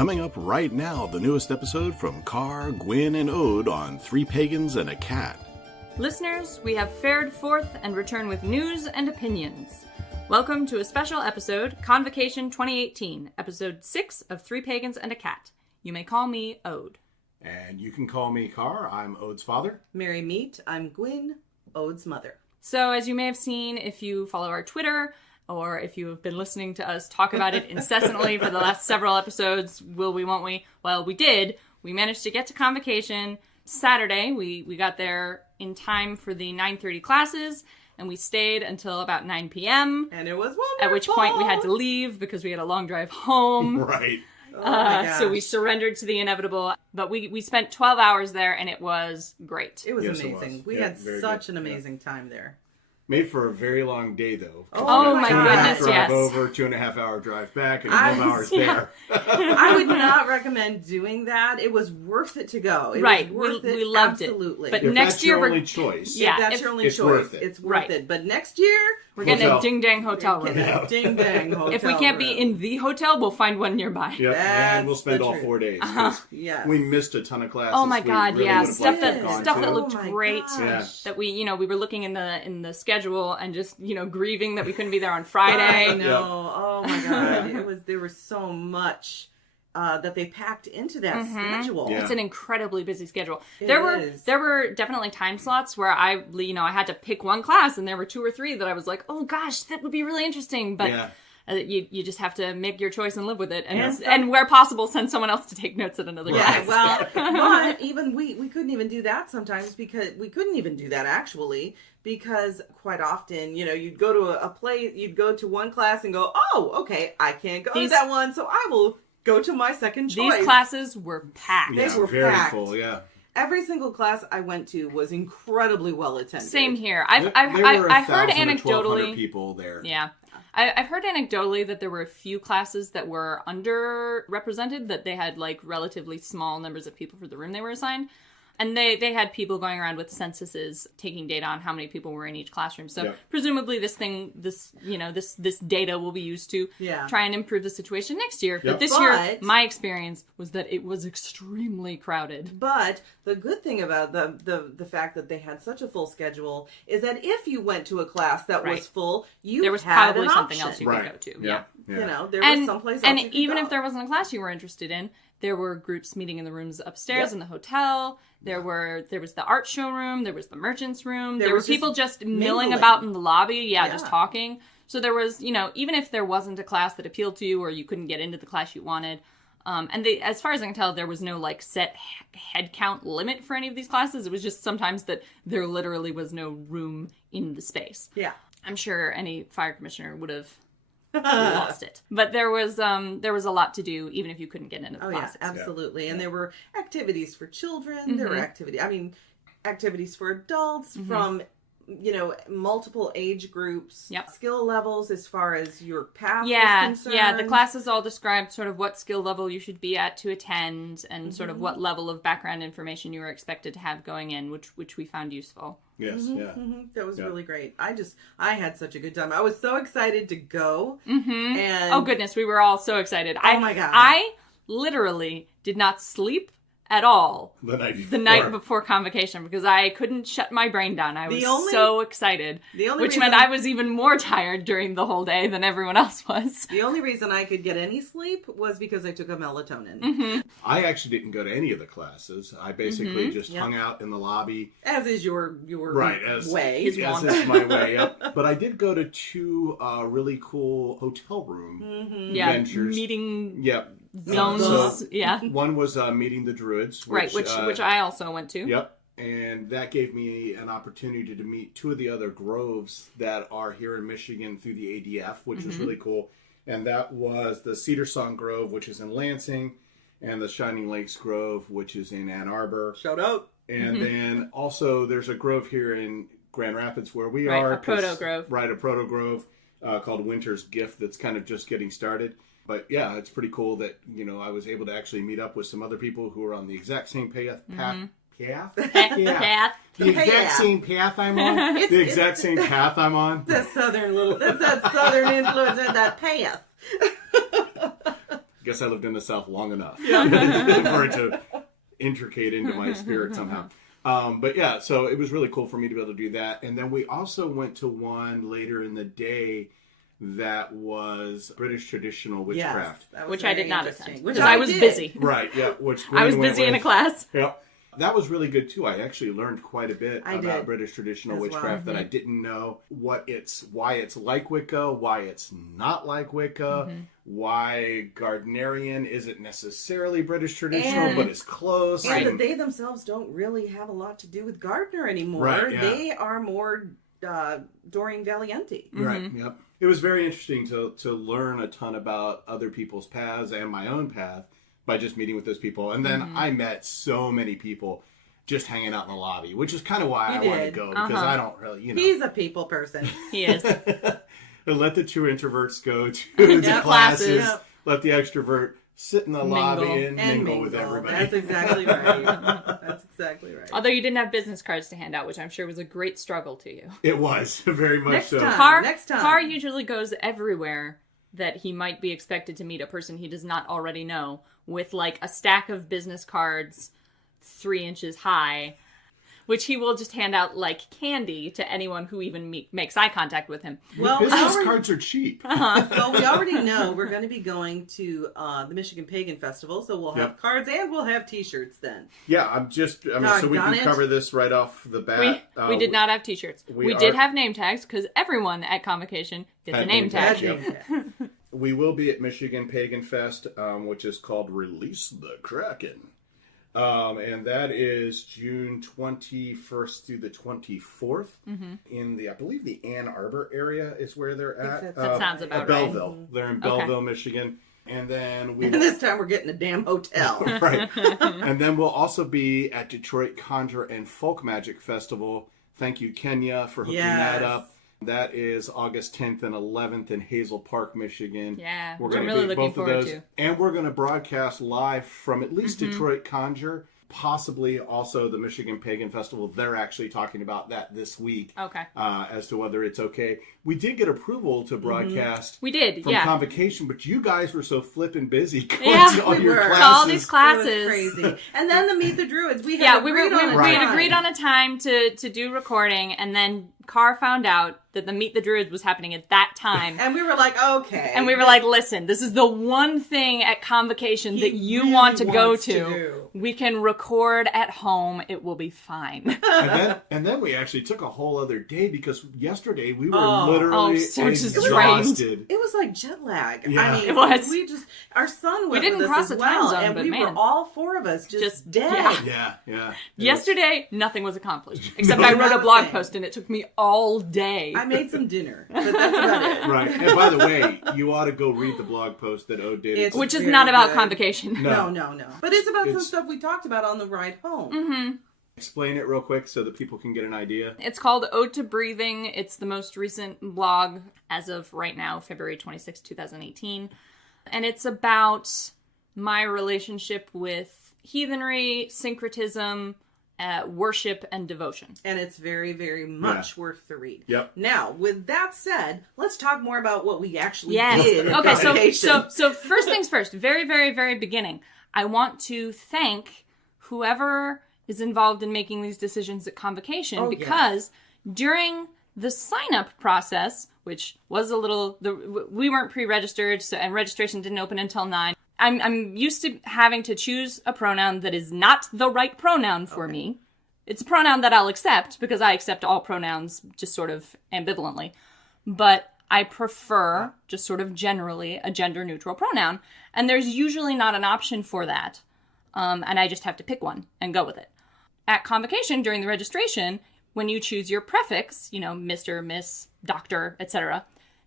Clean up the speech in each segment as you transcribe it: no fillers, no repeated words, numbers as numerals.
Coming up right now, the newest episode from Carr, Gwyn, and Ode on Three Pagans and a Cat. Listeners, we have fared forth and return with news and opinions. Welcome to a special episode, Convocation 2018, episode 6 of Three Pagans and a Cat. You may call me Ode. And you can call me Carr. I'm Ode's father. Merry meet, I'm Gwyn, Ode's mother. So, as you may have seen if you follow our Twitter, or if you have been listening to us talk about it incessantly for the last several episodes, will we, won't we? Well, we did. We managed to get to Convocation Saturday. We got there in time for the 9:30 classes, and we stayed until about 9 p.m. And it was wonderful. At which point we had to leave because we had a long drive home. Right. Oh my gosh. So we surrendered to the inevitable. But we spent 12 hours there, and it was great. It was Yes, it amazing. was. We Yeah, had very such good. an amazing time there. Made for a very long day, though. Oh my God. goodness, Drive yes. over, 2.5 hour drive back, and 12 hours there. I would not recommend doing that. It was worth it to go. It Right. was worth We it. loved it. Absolutely. But If next that's year your we're- only choice. Yeah, if that's if- your only it's choice, worth it. it's worth Right. it. But next year, We're getting Hotel. a ding-dang hotel room. Yeah. ding dang hotel. If we can't be room. in the hotel, we'll find one nearby. Yep, and we'll That's spend the all truth. 4 days. 'cause Yes. We missed a ton of classes. Oh my We God, really yeah. would've Stuff liked to have that gone stuff to. that looked Oh my great. gosh. Yeah. That we were looking in the schedule and just, grieving that we couldn't be there on Friday. I know. Oh my God. There was so much that they packed into that schedule. Yeah. It's an incredibly busy schedule. It is. There were definitely time slots where I had to pick one class, and there were 2 or 3 that I was like, oh gosh, that would be really interesting. But Yeah. you just have to make your choice and live with it, and Yeah. and where possible, send someone else to take notes at another Yeah, class. well, but even we couldn't even do that sometimes because we couldn't even do that actually because quite often, you'd go to a play, you'd go to one class and go, oh, okay, I can't go to that one, so I will go to my second choice. These classes were packed. They were very packed. full, yeah. Every single class I went to was incredibly well attended. Same here. There were I heard 1,000 to 1,200 anecdotally. people there. Yeah. I've heard anecdotally that there were a few classes that were underrepresented, that they had relatively small numbers of people for the room they were assigned. And they had people going around with censuses taking data on how many people were in each classroom. So presumably this data will be used to try and improve the situation next year. Yep. But this year, my experience was that it was extremely crowded. But the good thing about the fact that they had such a full schedule is that if you went to a class that was full, there was had probably an something option. else you could go to. Yeah. There was someplace else and you could even go. if there wasn't a class you were interested in, there were groups meeting in the rooms upstairs in the hotel. There was the art show room. There was the merchant's room. There were people just milling about in the lobby. Just talking. So there was, even if there wasn't a class that appealed to you or you couldn't get into the class you wanted, and as far as I can tell, there was no set head count limit for any of these classes. It was just sometimes that there literally was no room in the space. Yeah. I'm sure any fire commissioner would have lost it. But there was a lot to do even if you couldn't get into the classes. Oh, yeah, absolutely. And there were activities for children. There were activities for adults from, multiple age groups. Yep. Skill levels as far as your path is concerned. Yeah, the classes all described sort of what skill level you should be at to attend and sort of what level of background information you were expected to have going in, which we found useful. Yes, yeah. That was really great. I had such a good time. I was so excited to go. Mm-hmm. And oh goodness, we were all so excited. Oh my God. I literally did not sleep at all The night before. the night before Convocation because I couldn't shut my brain down. I was so excited, which meant I was even more tired during the whole day than everyone else was. The only reason I could get any sleep was because I took a melatonin. Mm-hmm. I actually didn't go to any of the classes. I basically just hung out in the lobby. As is your way. His As is my way, yep. But I did go to 2 really cool hotel room ventures. Meeting zones. zones. One was meeting the Druids. Which I also went to. Yep. And that gave me an opportunity to meet 2 of the other groves that are here in Michigan through the ADF, which was really cool. And that was the Cedar Song Grove, which is in Lansing, and the Shining Lakes Grove, which is in Ann Arbor. Shout out. And then also there's a grove here in Grand Rapids where we are. A proto grove. Right, a proto grove called Winter's Gift that's kind of just getting started. But yeah, it's pretty cool that, I was able to actually meet up with some other people who are on the exact same path. The exact same path I'm on. The exact same path I'm on. That's that southern influence in that path. guess I lived in the South long enough for it to intricate into my spirit somehow. But yeah, so it was really cool for me to be able to do that. And then we also went to one later in the day that was British traditional witchcraft. Yes, which I did not attend Which because I was busy. Right, yeah. Which Gwyn I was went busy in a with. class. Yeah. That was really good too. I actually learned quite a bit about did British traditional as well. witchcraft that I didn't know. Why it's like Wicca, why it's not like Wicca, why Gardnerian isn't necessarily British traditional, but it's close. And that they themselves don't really have a lot to do with Gardner anymore. Right, yeah. They are more Doreen Valiente. Right, yep. It was very interesting to learn a ton about other people's paths and my own path by just meeting with those people. And then I met so many people just hanging out in the lobby, which is kind of why I wanted to go, because I don't really, He's a people person. He is. Let the true introverts go to the classes. Yep. Let the extrovert sit in the lobby and mingle with everybody. That's exactly right. That's exactly right. Although you didn't have business cards to hand out, which I'm sure was a great struggle to you. It was, very much so. Next time. Carr usually goes everywhere that he might be expected to meet a person he does not already know with like a stack of business cards 3 inches high, which he will just hand out like candy to anyone who even makes eye contact with him. Well, business cards are cheap. Well, we already know we're going to be going to the Michigan Pagan Festival, so we'll have cards and we'll have T-shirts then. Yeah, so we can cover this right off the bat. We did not have T-shirts. We did have name tags because everyone at Convocation gets a name tag. We will be at Michigan Pagan Fest, which is called Release the Kraken. And that is June 21st through the 24th in I believe the Ann Arbor area is where they're at. That sounds about Belleville. right. They're in Belleville, Michigan. And then this time we're getting a damn hotel. Right. And then we'll also be at Detroit Conjure and Folk Magic Festival. Thank you, Kenya, for hooking that up. That is August 10th and 11th in Hazel Park, Michigan. Yeah, we're going to really be looking both of forward those. to. And we're going to broadcast live from at least Detroit Conjure, possibly also the Michigan Pagan Festival. They're actually talking about that this week. Okay. As to whether it's okay. We did get approval to broadcast. We did, from yeah. Convocation, but you guys were so flippin' busy going to all we your were. classes. All these classes. It was crazy. And then the Meet the Druids. We had agreed on a time to do recording, and then Carr found out that the Meet the Druids was happening at that time. And we were like, okay. And we were like, listen, this is the one thing at Convocation that you really want to go wants to. do. We can record at home. It will be fine. And then we actually took a whole other day because yesterday we were literally so exhausted. It was like jet lag. Yeah. I mean, It was. We just, our son went We didn't with us cross as the time well, zone, and but we man. were all four of us just dead. Yeah. Yesterday, nothing was accomplished. Except I wrote a blog post, and it took me all day. I made some dinner, but that's about it. Right. And by the way, you ought to go read the blog post that O did. Which is very not about good. Convocation. No. But it's about some stuff we talked about on the ride home. Mm-hmm. Explain it real quick so that people can get an idea. It's called Ode to Breathing. It's the most recent blog as of right now, February 26, 2018. And it's about my relationship with heathenry, syncretism, worship, and devotion. And it's very, very much worth the read. Yep. Now, with that said, let's talk more about what we actually Yes. did. In Okay, Convocation. so first things first, very, very, very beginning. I want to thank whoever is involved in making these decisions at Convocation because during the sign-up process, which was we weren't pre-registered, and registration didn't open until 9. I'm used to having to choose a pronoun that is not the right pronoun for me. It's a pronoun that I'll accept because I accept all pronouns just sort of ambivalently. But I prefer, just sort of generally, a gender-neutral pronoun. And there's usually not an option for that. And I just have to pick one and go with it. At Convocation, during the registration, when you choose your prefix, Mr., Miss, Doctor, etc.,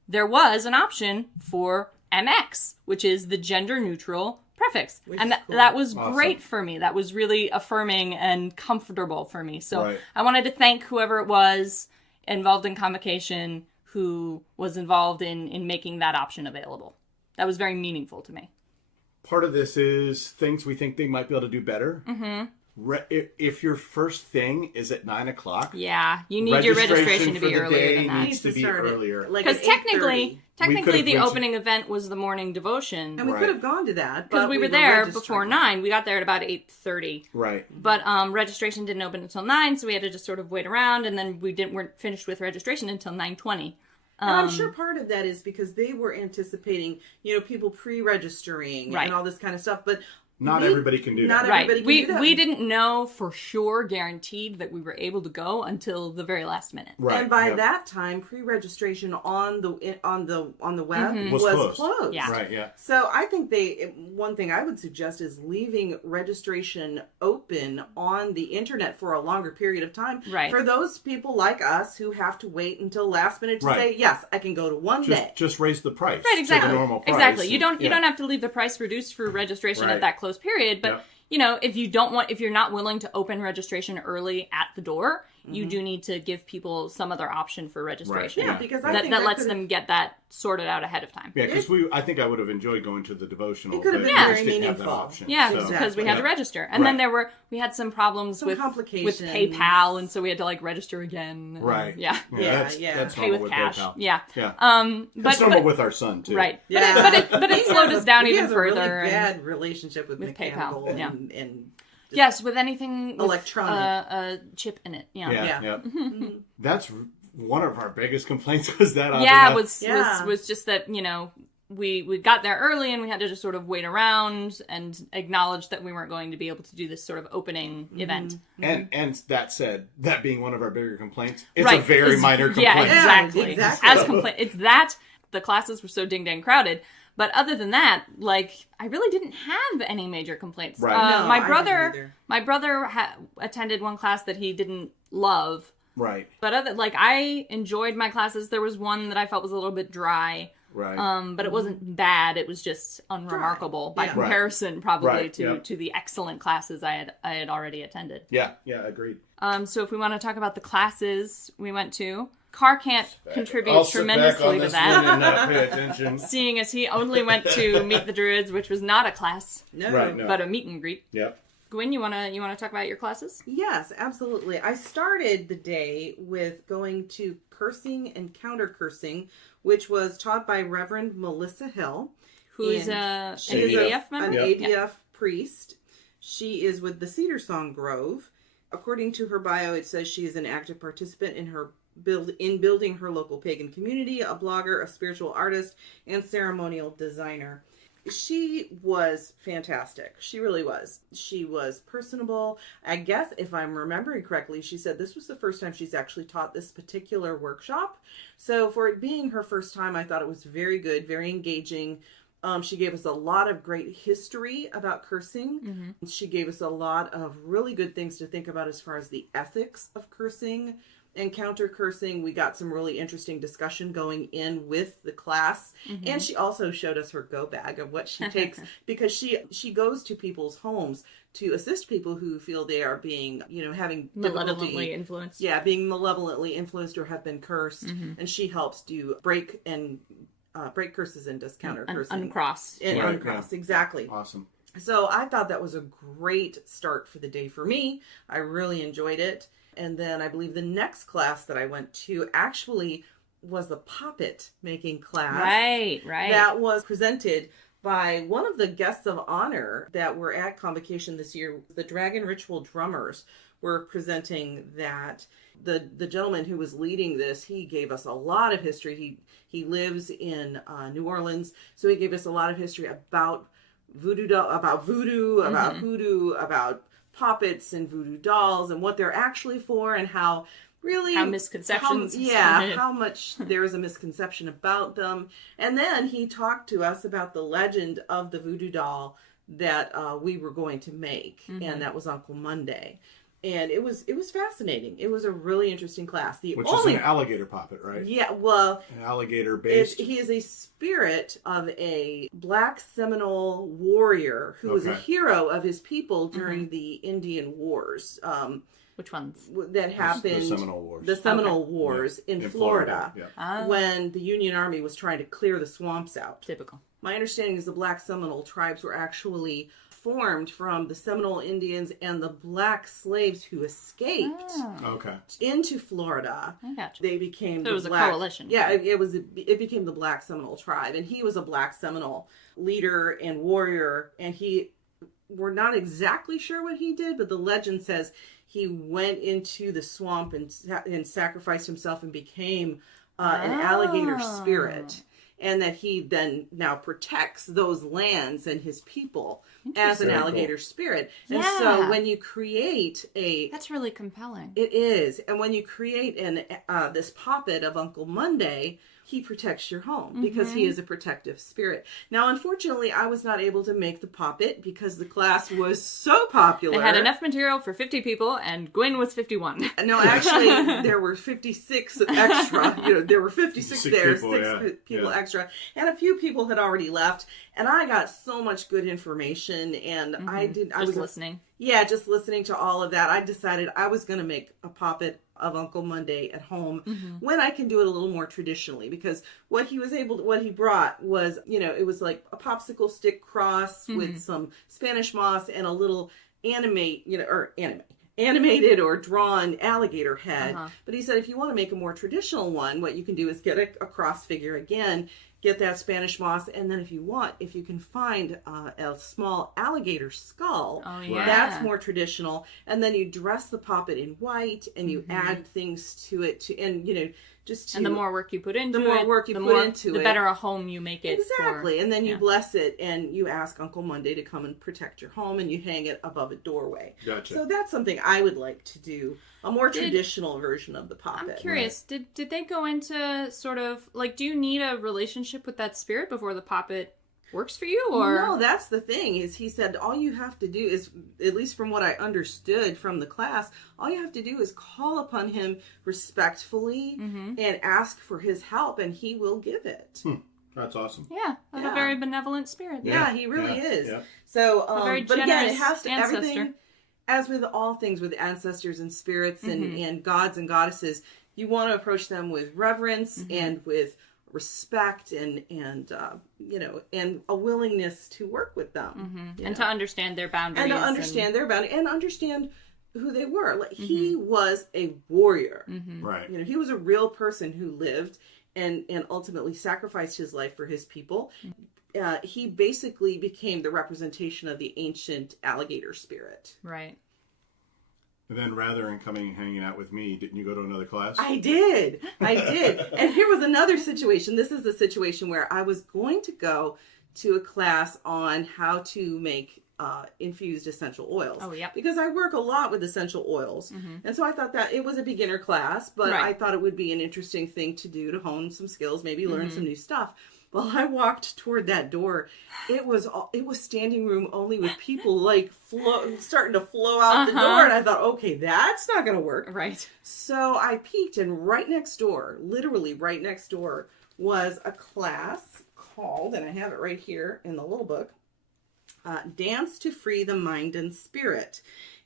there was an option for MX, which is the gender-neutral prefix. And that was great for me. That was really affirming and comfortable for me. So I wanted to thank whoever it was involved in Convocation who was involved in making that option available. That was very meaningful to me. Part of this is things we think they might be able to do better. Mm-hmm. If your first thing is at 9 o'clock, yeah, you need your registration to be earlier than that. Needs to be earlier. Because technically the opening event was the morning devotion, and we could have gone to that because we were there before 9. We got there at about 8:30. Right. But registration didn't open until 9, so we had to just sort of wait around, and then weren't finished with registration until 9:20. And I'm sure part of that is because they were anticipating, people pre-registering and all this kind of stuff, but not everybody can do that. We didn't know for sure, guaranteed, that we were able to go until the very last minute. Right. And by that time, pre-registration on the web was closed. Yeah. Right. Yeah. So I think one thing I would suggest is leaving registration open on the internet for a longer period of time. Right. For those people like us who have to wait until last minute to say, yes, I can go to one day. Just raise the price. Right. Exactly. To the normal price. Exactly. You don't have to leave the price reduced for registration at that close period, but if you're not willing to open registration early at the door, you do need to give people some other option for registration. Right. Yeah, because I that think that lets them get that sorted out ahead of time. Yeah, because I think I would have enjoyed going to the devotional. It could have been very meaningful. Yeah, because we had to register, and then we had some problems with PayPal, and so we had to register again. Right. Yeah. That's pay with cash. PayPal. Yeah. But normal with our son too. Right. Yeah. But it slowed us down even further. He has a really bad relationship with PayPal. And yes, with anything electronic, a chip in it. Yeah. Mm-hmm. That's one of our biggest complaints was that. Was just that we got there early and we had to just sort of wait around and acknowledge that we weren't going to be able to do this sort of opening event. And that said, that being one of our bigger complaints, it's a very minor complaint. Yeah, exactly. It's that the classes were so ding dang crowded. But other than that, I really didn't have any major complaints. Right. No, my brother attended one class that he didn't love. Right. But I enjoyed my classes. There was one that I felt was a little bit dry. Right. But it wasn't bad. It was just unremarkable by comparison, probably to the excellent classes I had already attended. Yeah. Yeah. Agreed. So if we want to talk about the classes we went to. Carr can't contribute tremendously to that. And not pay attention. Seeing as he only went to Meet the Druids, which was not a class, but a meet and greet. Yep. Gwyn, you wanna talk about your classes? Yes, absolutely. I started the day with going to cursing and counter cursing, which was taught by Reverend Melissa Hill, who's an ADF member, an ADF priest. She is with the Cedar Song Grove. According to her bio, it says she is an active participant in building her local pagan community, a blogger, a spiritual artist, and ceremonial designer. She was fantastic. She really was. She was personable. I guess if I'm remembering correctly, she said this was the first time she's actually taught this particular workshop. So for it being her first time, I thought it was very good, very engaging. She gave us a lot of great history about cursing. Mm-hmm. She gave us a lot of really good things to think about as far as the ethics of cursing and counter cursing. We got some really interesting discussion going in with the class. Mm-hmm. And she also showed us her go bag of what she takes because she goes to people's homes to assist people who feel they are being, having malevolently influenced. Yeah, being malevolently influenced or have been cursed. Mm-hmm. And she helps do break curses and does counter cursing. Uncross. And uncross, exactly. Awesome. So I thought that was a great start for the day for me. I really enjoyed it. And then I believe the next class that I went to actually was the puppet making class. Right. That was presented by one of the guests of honor that were at Convocation this year. The Dragon Ritual Drummers were presenting that. The gentleman who was leading this, he gave us a lot of history. He lives in New Orleans, so he gave us a lot of history about voodoo, about hoodoo, about puppets and voodoo dolls and what they're actually for and how misconceptions. How much there is a misconception about them. And then he talked to us about the legend of the voodoo doll that we were going to make, and that was Uncle Monday. And it was fascinating. It was a really interesting class. Which is an alligator puppet, right? Yeah, well... An alligator based... He is a spirit of a black Seminole warrior who was a hero of his people during the Indian Wars. Which ones? That happened. The Seminole Wars. The Seminole Wars in Florida. Yeah. When the Union Army was trying to clear the swamps out. Typical. My understanding is the Black Seminole tribes were actually formed from the Seminole Indians and the black slaves who escaped into Florida. I got you. They became so it was a coalition. Yeah, it became the Black Seminole tribe, and he was a Black Seminole leader and warrior, and we're not exactly sure what he did, but the legend says he went into the swamp and sacrificed himself and became an alligator spirit. And that he then now protects those lands and his people as an alligator spirit. And so when you create That's really compelling. It is. And when you create this puppet of Uncle Monday, he protects your home because he is a protective spirit. Now, unfortunately, I was not able to make the puppet because the class was so popular. They had enough material for 50 people, and Gwyn was 51. No, actually, there were 56 extra. There were 56 there, six people extra. And a few people had already left. And I got so much good information, and I was listening. Yeah, just listening to all of that. I decided I was going to make a puppet of Uncle Monday at home when I can do it a little more traditionally, because what he brought was, it was like a popsicle stick cross with some Spanish moss and a little animated or drawn alligator head. But he said, if you want to make a more traditional one, what you can do is get a cross figure again, get that Spanish moss, and then if you can find a small alligator skull, that's more traditional. And then you dress the puppet in white, and you add things to it, and the more work you put into the better a home you make it. Exactly. And then you bless it, and you ask Uncle Monday to come and protect your home, and you hang it above a doorway. Gotcha. So that's something I would like to do, a more traditional version of the puppet. I'm curious, did they go into sort of, do you need a relationship with that spirit before the puppet works for you? Or no, that's the thing, is he said all you have to do is, at least from what I understood from the class, all you have to do is call upon him respectfully and ask for his help, and he will give it. That's awesome. Yeah, a very benevolent spirit. Yeah, he really is. Yeah. So, but again, it has to everything, as with all things with ancestors and spirits and gods and goddesses, you want to approach them with reverence and with respect and a willingness to work with them and to understand their boundaries and understand who they were. Like he was a warrior, right? He was a real person who lived and ultimately sacrificed his life for his people. He basically became the representation of the ancient alligator spirit, right? And then rather than coming and hanging out with me, didn't you go to another class? I did. And here was another situation. This is the situation where I was going to go to a class on how to make infused essential oils. Oh, yeah. Because I work a lot with essential oils. And so I thought that it was a beginner class, but I thought it would be an interesting thing to do to hone some skills, maybe learn some new stuff. Well, I walked toward that door. It was standing room only with people starting to flow out the door. And I thought, okay, that's not going to work. Right. So I peeked, and right next door, literally right next door, was a class called, and I have it right here in the little book, Dance to Free the Mind and Spirit.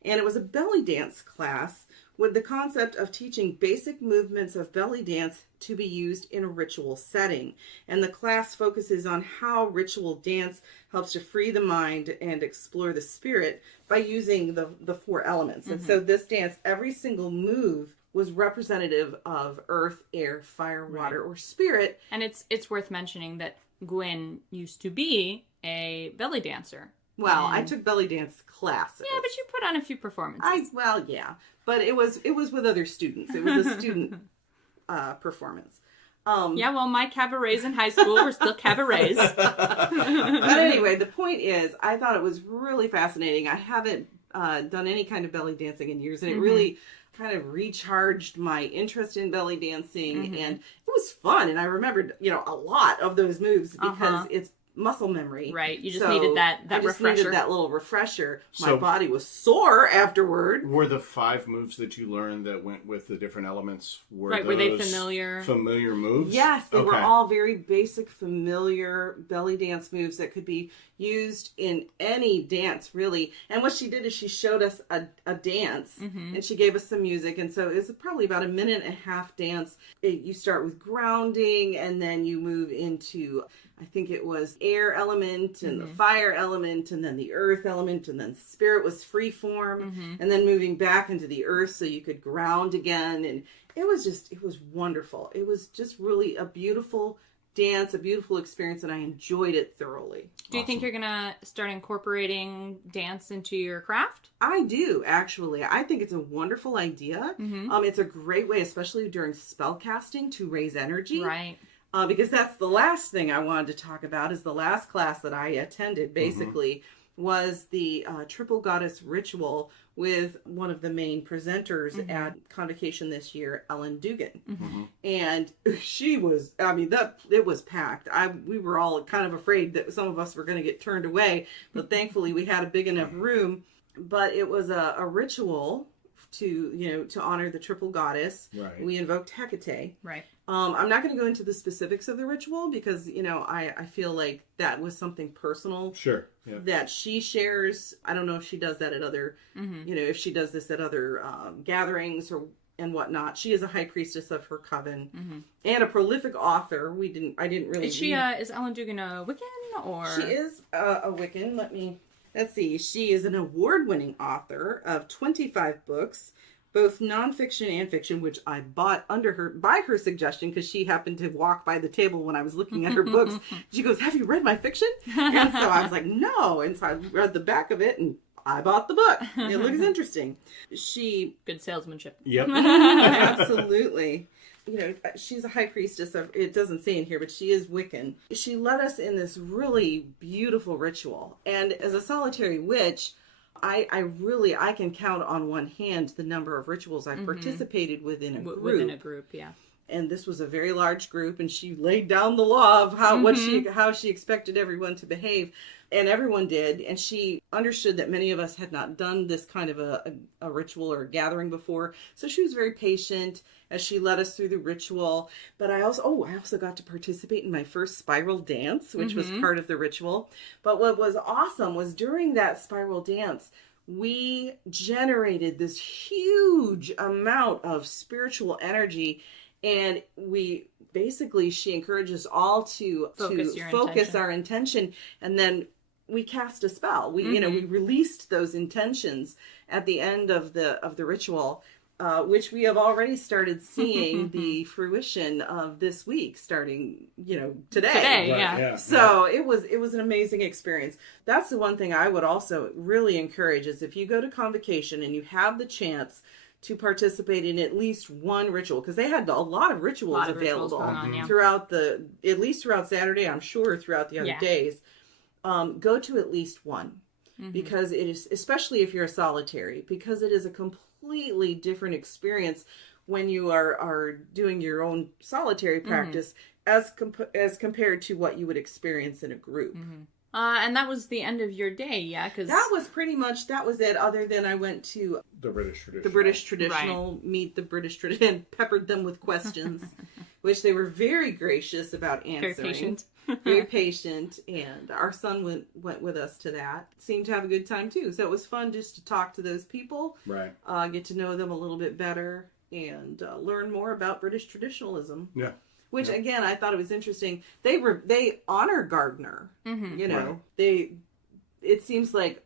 And it was a belly dance class with the concept of teaching basic movements of belly dance to be used in a ritual setting. And the class focuses on how ritual dance helps to free the mind and explore the spirit by using the four elements. And so this dance, every single move was representative of earth, air, fire, water, or spirit. And it's worth mentioning that Gwyn used to be a belly dancer. Well, I took belly dance classes. Yeah, but you put on a few performances. But it was with other students. It was a student performance. My cabarets in high school were still cabarets. But anyway, the point is, I thought it was really fascinating. I haven't done any kind of belly dancing in years, and it really kind of recharged my interest in belly dancing, and it was fun. And I remembered, a lot of those moves because muscle memory. Right. You just needed that refresher. Needed that little refresher. My body was sore afterward. Were the 5 moves that you learned that went with the different elements, were they familiar? Familiar moves? Yes, they were all very basic, familiar belly dance moves that could be used in any dance, really. And what she did is she showed us a dance, and she gave us some music. And so it was probably about a 1.5-minute dance. You start with grounding, and then you move into, I think it was air element, and the fire element, and then the earth element, and then spirit was free form, and then moving back into the earth so you could ground again. And it was wonderful. It was just really a beautiful dance, a beautiful experience, and I enjoyed it thoroughly. Do you think you're gonna start incorporating dance into your craft? I do, actually. I think it's a wonderful idea. It's a great way, especially during spell casting, to raise energy. Right. Because that's the last thing I wanted to talk about, is the last class that I attended, basically, was the Triple Goddess Ritual with one of the main presenters at Convocation this year, Ellen Dugan. And she was, it was packed. We were all kind of afraid that some of us were going to get turned away, but thankfully we had a big enough room. But it was a ritual to honor the Triple Goddess. Right. We invoked Hecate. Right. I'm not going to go into the specifics of the ritual because, I feel like that was something personal. Sure. Yeah. That she shares. I don't know if she does that at other, if she does this at other gatherings and whatnot. She is a high priestess of her coven and a prolific author. I didn't really. Is she? Is Ellen Dugan a Wiccan or? She is a Wiccan. Let's see. She is an award-winning author of 25 books, both nonfiction and fiction, which I bought by her suggestion because she happened to walk by the table when I was looking at her books. She goes, "Have you read my fiction?" And so I was like, "No." And so I read the back of it and I bought the book. It looks interesting. Good salesmanship. Yep. Absolutely. She's a high priestess of, it doesn't say in here, but she is Wiccan. She led us in this really beautiful ritual. And as a solitary witch, I can count on one hand the number of rituals I've participated within a group. Within a group, yeah. And this was a very large group, and she laid down the law of how she expected everyone to behave. And everyone did, and she understood that many of us had not done this kind of a ritual or a gathering before. So she was very patient as she led us through the ritual. But I also got to participate in my first spiral dance, which was part of the ritual. But what was awesome was during that spiral dance, we generated this huge amount of spiritual energy. And she encourages all to focus our intention, and then we cast a spell. We released those intentions at the end of the ritual, which we have already started seeing the fruition of this week, starting today. Right, yeah. So it was an amazing experience. That's the one thing I would also really encourage is if you go to Convocation and you have the chance to participate in at least one ritual, because they had a lot of rituals available throughout throughout Saturday, I'm sure throughout the other days. Go to at least one, because it is, especially if you're a solitary, because it is a completely different experience when you are doing your own solitary practice as compared to what you would experience in a group. And that was the end of your day, yeah? Cause that was it, other than I went to the British traditional, right. Meet the British tradition, and peppered them with questions, which they were very gracious about answering. Very patient. Very patient, and our son went with us to that. Seemed to have a good time, too. So it was fun just to talk to those people, right? Get to know them a little bit better, and learn more about British traditionalism. Yeah. Which, again, I thought it was interesting. They honor Gardner. Right. It seems like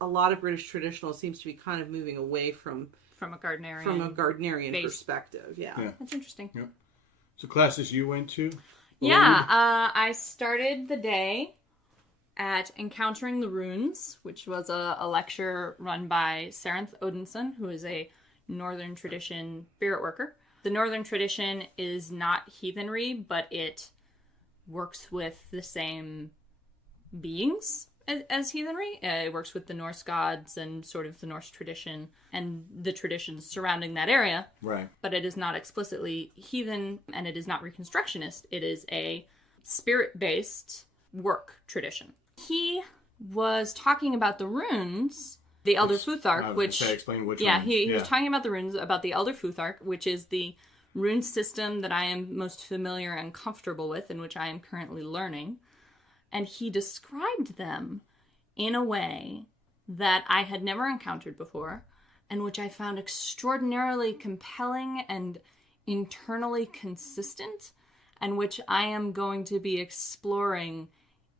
a lot of British traditional seems to be kind of moving away from a Gardnerian perspective. Yeah. That's interesting. Yeah. So classes you went to? Yeah, I started the day at Encountering the Runes, which was a lecture run by Sarenth Odinson, who is a Northern Tradition spirit worker. The Northern Tradition is not heathenry, but it works with the same beings as heathenry. It works with the Norse gods and sort of the Norse tradition and the traditions surrounding that area. Right. But it is not explicitly heathen, and it is not Reconstructionist. It is a spirit-based work tradition. He was talking about the runes, the Elder Futhark, which... explain which yeah, ones. he was talking about the runes, about the Elder Futhark, which is the rune system that I am most familiar and comfortable with, and which I am currently learning. And he described them in a way that I had never encountered before, and which I found extraordinarily compelling and internally consistent, and which I am going to be exploring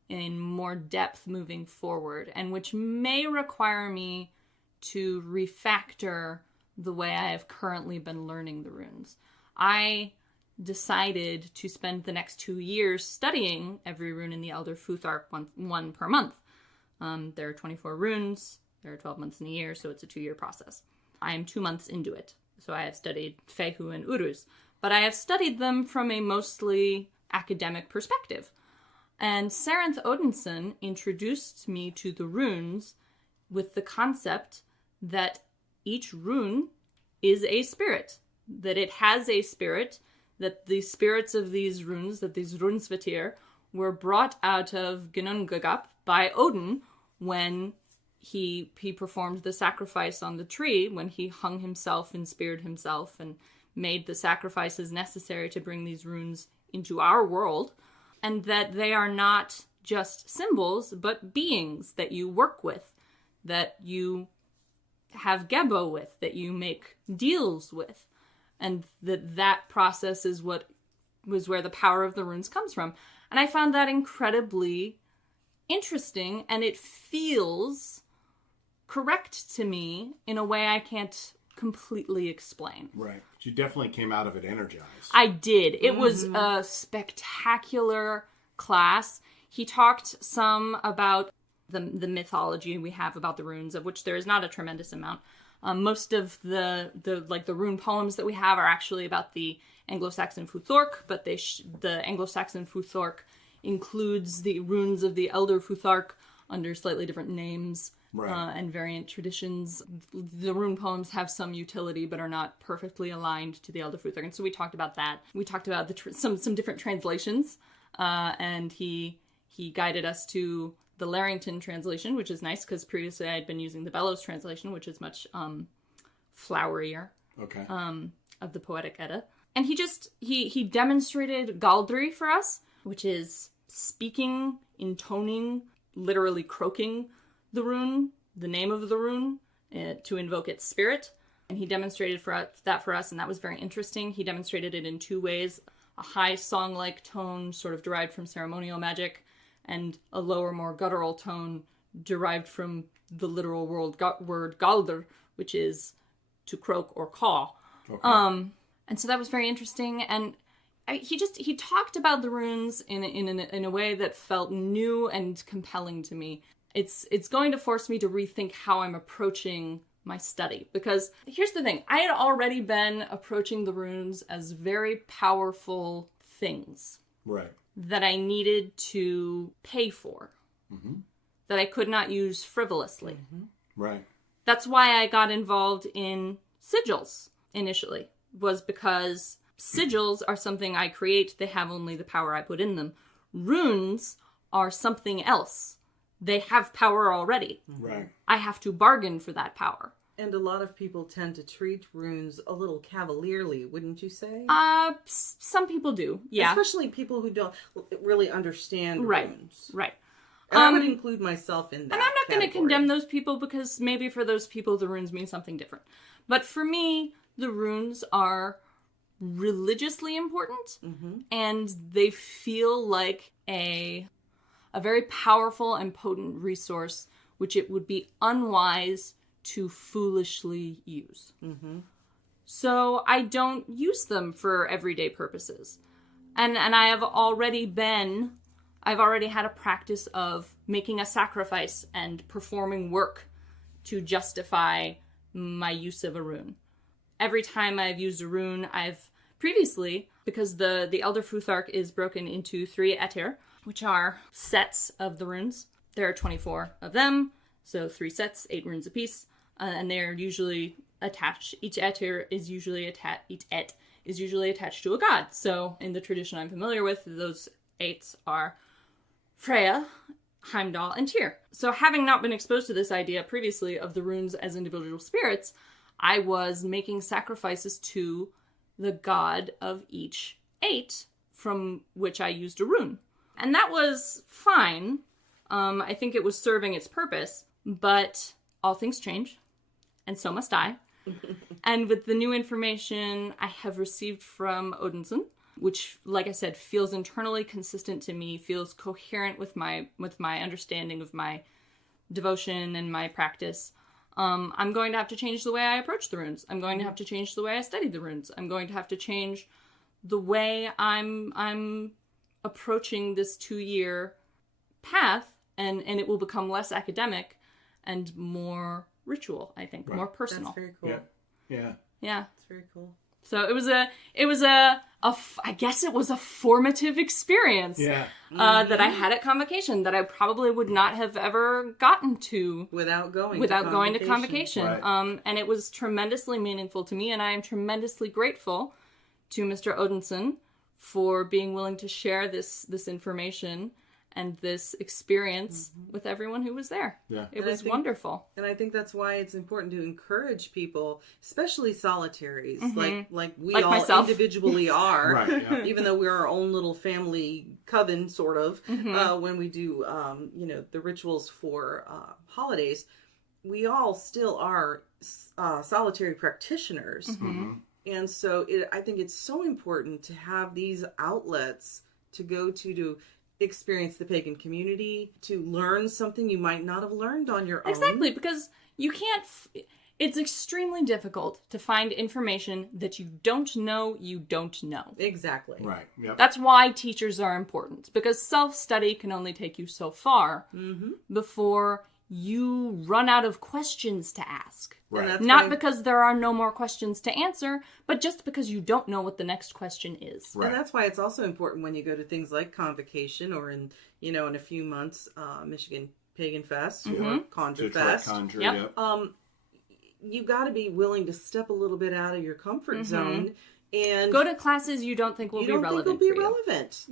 in more depth moving forward, and which may require me to refactor the way I have currently been learning the runes. I decided to spend the next 2 years studying every rune in the Elder Futhark, one per month. There are 24 runes, there are 12 months in a year, so it's a 2-year process. I am 2 months into it, so I have studied Fehu and Uruz, but I have studied them from a mostly academic perspective. And Sarenth Odinson introduced me to the runes with the concept that each rune is a spirit, that it has a spirit, that the spirits of these runes, that these runesvatir, were brought out of Ginnungagap by Odin when he performed the sacrifice on the tree, when he hung himself and speared himself and made the sacrifices necessary to bring these runes into our world, and that they are not just symbols, but beings that you work with, that you have Gebo with, that you make deals with, and that process is what was where the power of the runes comes from. And I found that incredibly interesting, and it feels correct to me in a way I can't completely explain. Right. You definitely came out of it energized. I did. It was a spectacular class. He talked some about the mythology we have about the runes, of which there is not a tremendous amount. Most of the rune poems that we have are actually about the Anglo-Saxon Futhork, but the Anglo-Saxon Futhork includes the runes of the Elder Futhark under slightly different names. Right. And variant traditions. The rune poems have some utility, but are not perfectly aligned to the Elder Futhark. And so we talked about that. We talked about some different translations, and he guided us to the Larrington translation, which is nice because previously I had been using the Bellows translation, which is much flowerier. Okay. Of the Poetic Edda. And he demonstrated Galdri for us, which is speaking, intoning, literally croaking the rune, the name of the rune, to invoke its spirit. And he demonstrated that for us, and that was very interesting. He demonstrated it in 2 ways. A high song-like tone, sort of derived from ceremonial magic, and a lower, more guttural tone derived from the literal word galdr, which is to croak or caw. Okay. And so that was very interesting. And he talked about the runes in a way that felt new and compelling to me. It's going to force me to rethink how I'm approaching my study. Because here's the thing. I had already been approaching the runes as very powerful things. Right. That I needed to pay for. Mm-hmm. That I could not use frivolously. Mm-hmm. Right. That's why I got involved in sigils initially. Was because sigils are something I create. They have only the power I put in them. Runes are something else. They have power already. Right. I have to bargain for that power. And a lot of people tend to treat runes a little cavalierly, wouldn't you say? Some people do, yeah. Especially people who don't really understand runes. Right. And I would include myself in that. And I'm not going to condemn those people because maybe for those people the runes mean something different. But for me, the runes are religiously important, and they feel like a very powerful and potent resource, which it would be unwise to foolishly use. Mm-hmm. So I don't use them for everyday purposes. And I've already had a practice of making a sacrifice and performing work to justify my use of a rune. Every time I've used a rune, I've previously, because the Elder Futhark is broken into 3 etir, which are sets of the runes. There are 24 of them, so 3 sets, 8 runes apiece, and they're usually attached. Each etir is usually attached to a god. So in the tradition I'm familiar with, those 8s are Freya, Heimdall, and Tyr. So having not been exposed to this idea previously of the runes as individual spirits, I was making sacrifices to the god of each 8 from which I used a rune. And that was fine. I think it was serving its purpose, but all things change, and so must I. And with the new information I have received from Odinson, which, like I said, feels internally consistent to me, feels coherent with my understanding of my devotion and my practice, I'm going to have to change the way I approach the runes. I'm going to have to change the way I study the runes. I'm going to have to change the way I'm approaching this 2-year path, and it will become less academic and more ritual, I think, more personal. That's very cool. Yeah. That's very cool. So it was I guess it was a formative experience that I had at Convocation that I probably would not have ever gotten to without going to Convocation. Right. And it was tremendously meaningful to me, and I am tremendously grateful to Mr. Odinson for being willing to share this information and this experience with everyone who was there. Yeah. It was wonderful. And I think that's why it's important to encourage people, especially solitaries, like we all myself. Individually are, Right, yeah. even though we're our own little family coven, sort of, when we do, the rituals for holidays, we all still are solitary practitioners. And so I think it's so important to have these outlets to go to experience the pagan community, to learn something you might not have learned on your own. Exactly, because you can't... It's extremely difficult to find information that you don't know you don't know. Exactly. Right. Yep. That's why teachers are important, because self-study can only take you so far before you run out of questions to ask. Right. Not because there are no more questions to answer, but just because you don't know what the next question is. Right. And that's why it's also important when you go to things like Convocation or in a few months, Michigan Pagan Fest or Conjure Fest. Conjure, Yep. You got to be willing to step a little bit out of your comfort zone and go to classes you don't think will be relevant. Think will be relevant.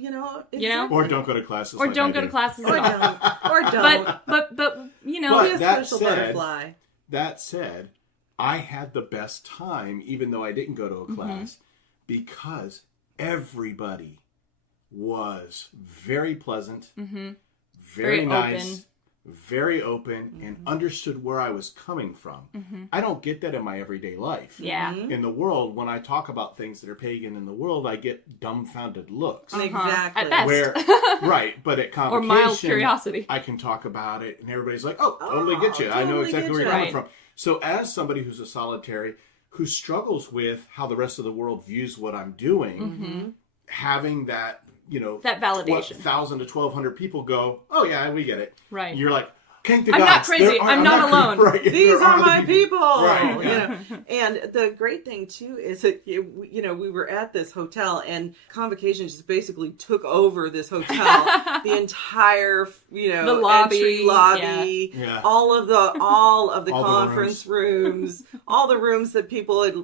Or don't go to classes. Or like don't I go did. to classes or at all. don't. Or don't. But be a that social said- butterfly. That said, I had the best time, even though I didn't go to a class, because everybody was very pleasant, very nice, open. very open, and understood where I was coming from. I don't get that in my everyday life. Yeah. In the world, when I talk about things that are pagan in the world, I get dumbfounded looks. Exactly. At best. Where, right, but at Or Convocation, mild curiosity. I can talk about it, and everybody's like, "Oh, totally get you. I know totally exactly get where you're you." coming Right. from." So, as somebody who's a solitary who struggles with how the rest of the world views what I'm doing, having that, That validation. 1,000 to 1,200 people go, "Oh yeah, we get it." Right. You're like, "King to I'm gods, not crazy. there are- I'm not crazy." alone. Right. These There are other my people. Right. Yeah. And the great thing too is that we were at this hotel and Convocation just basically took over this hotel, the entire The lobby, entry lobby, Yeah. all of the All the conference rooms, all the rooms that people had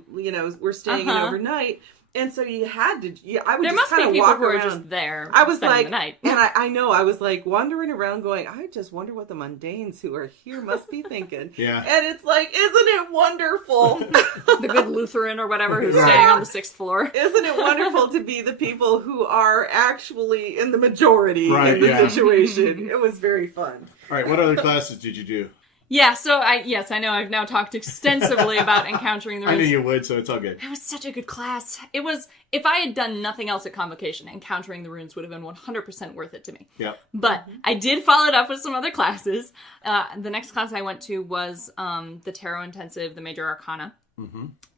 were staying in overnight. And so you had to. I would There just must be kind of people walk who are around. just there I was spending like, the night. and I know, I was like wandering around going, I just wonder what the mundanes who are here must be thinking. Yeah. And it's like, isn't it wonderful? The good Lutheran or whatever who's Right. staying on the 6th floor. Isn't it wonderful to be the people who are actually in the majority Right, in the yeah. situation? It was very fun. All right. What other classes did you do? Yeah, so I know I've now talked extensively about encountering the I knew runes. you would, so it's all good. It was such a good class. It was, if I had done nothing else at Convocation, encountering the runes would have been 100% worth it to me. Yep. But I did follow it up with some other classes. The next class I went to was the Tarot Intensive, the Major Arcana,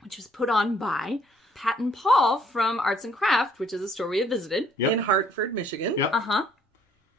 which was put on by Pat and Paul from Arts and Craft, which is a store we have visited. Yep. In Hartford, Michigan. Yep.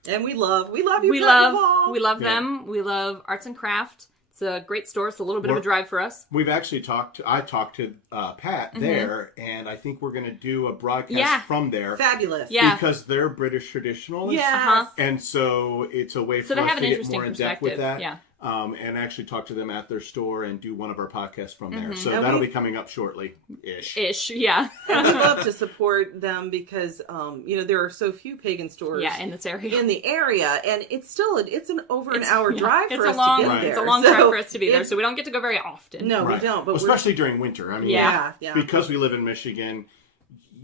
And we love you. We Pat and love Paul. them. We love Arts and Craft. It's a great store. It's a little bit of a drive for us. We've actually I talked to Pat there, and I think we're going to do a broadcast from there. Fabulous. Yeah. Because they're British traditionalists. Yes. And so it's a way for So they us have to an get interesting more in depth with perspective. that. and actually talk to them at their store and do one of our podcasts from there. So And that'll be coming up shortly. Ish, yeah. And we love to support them because, there are so few pagan stores in this area. in the area, and it's an over an hour drive for us to get there. It's a long drive for us to be there, so we don't get to go very often. No, we don't. But especially during winter. I mean, because we live in Michigan,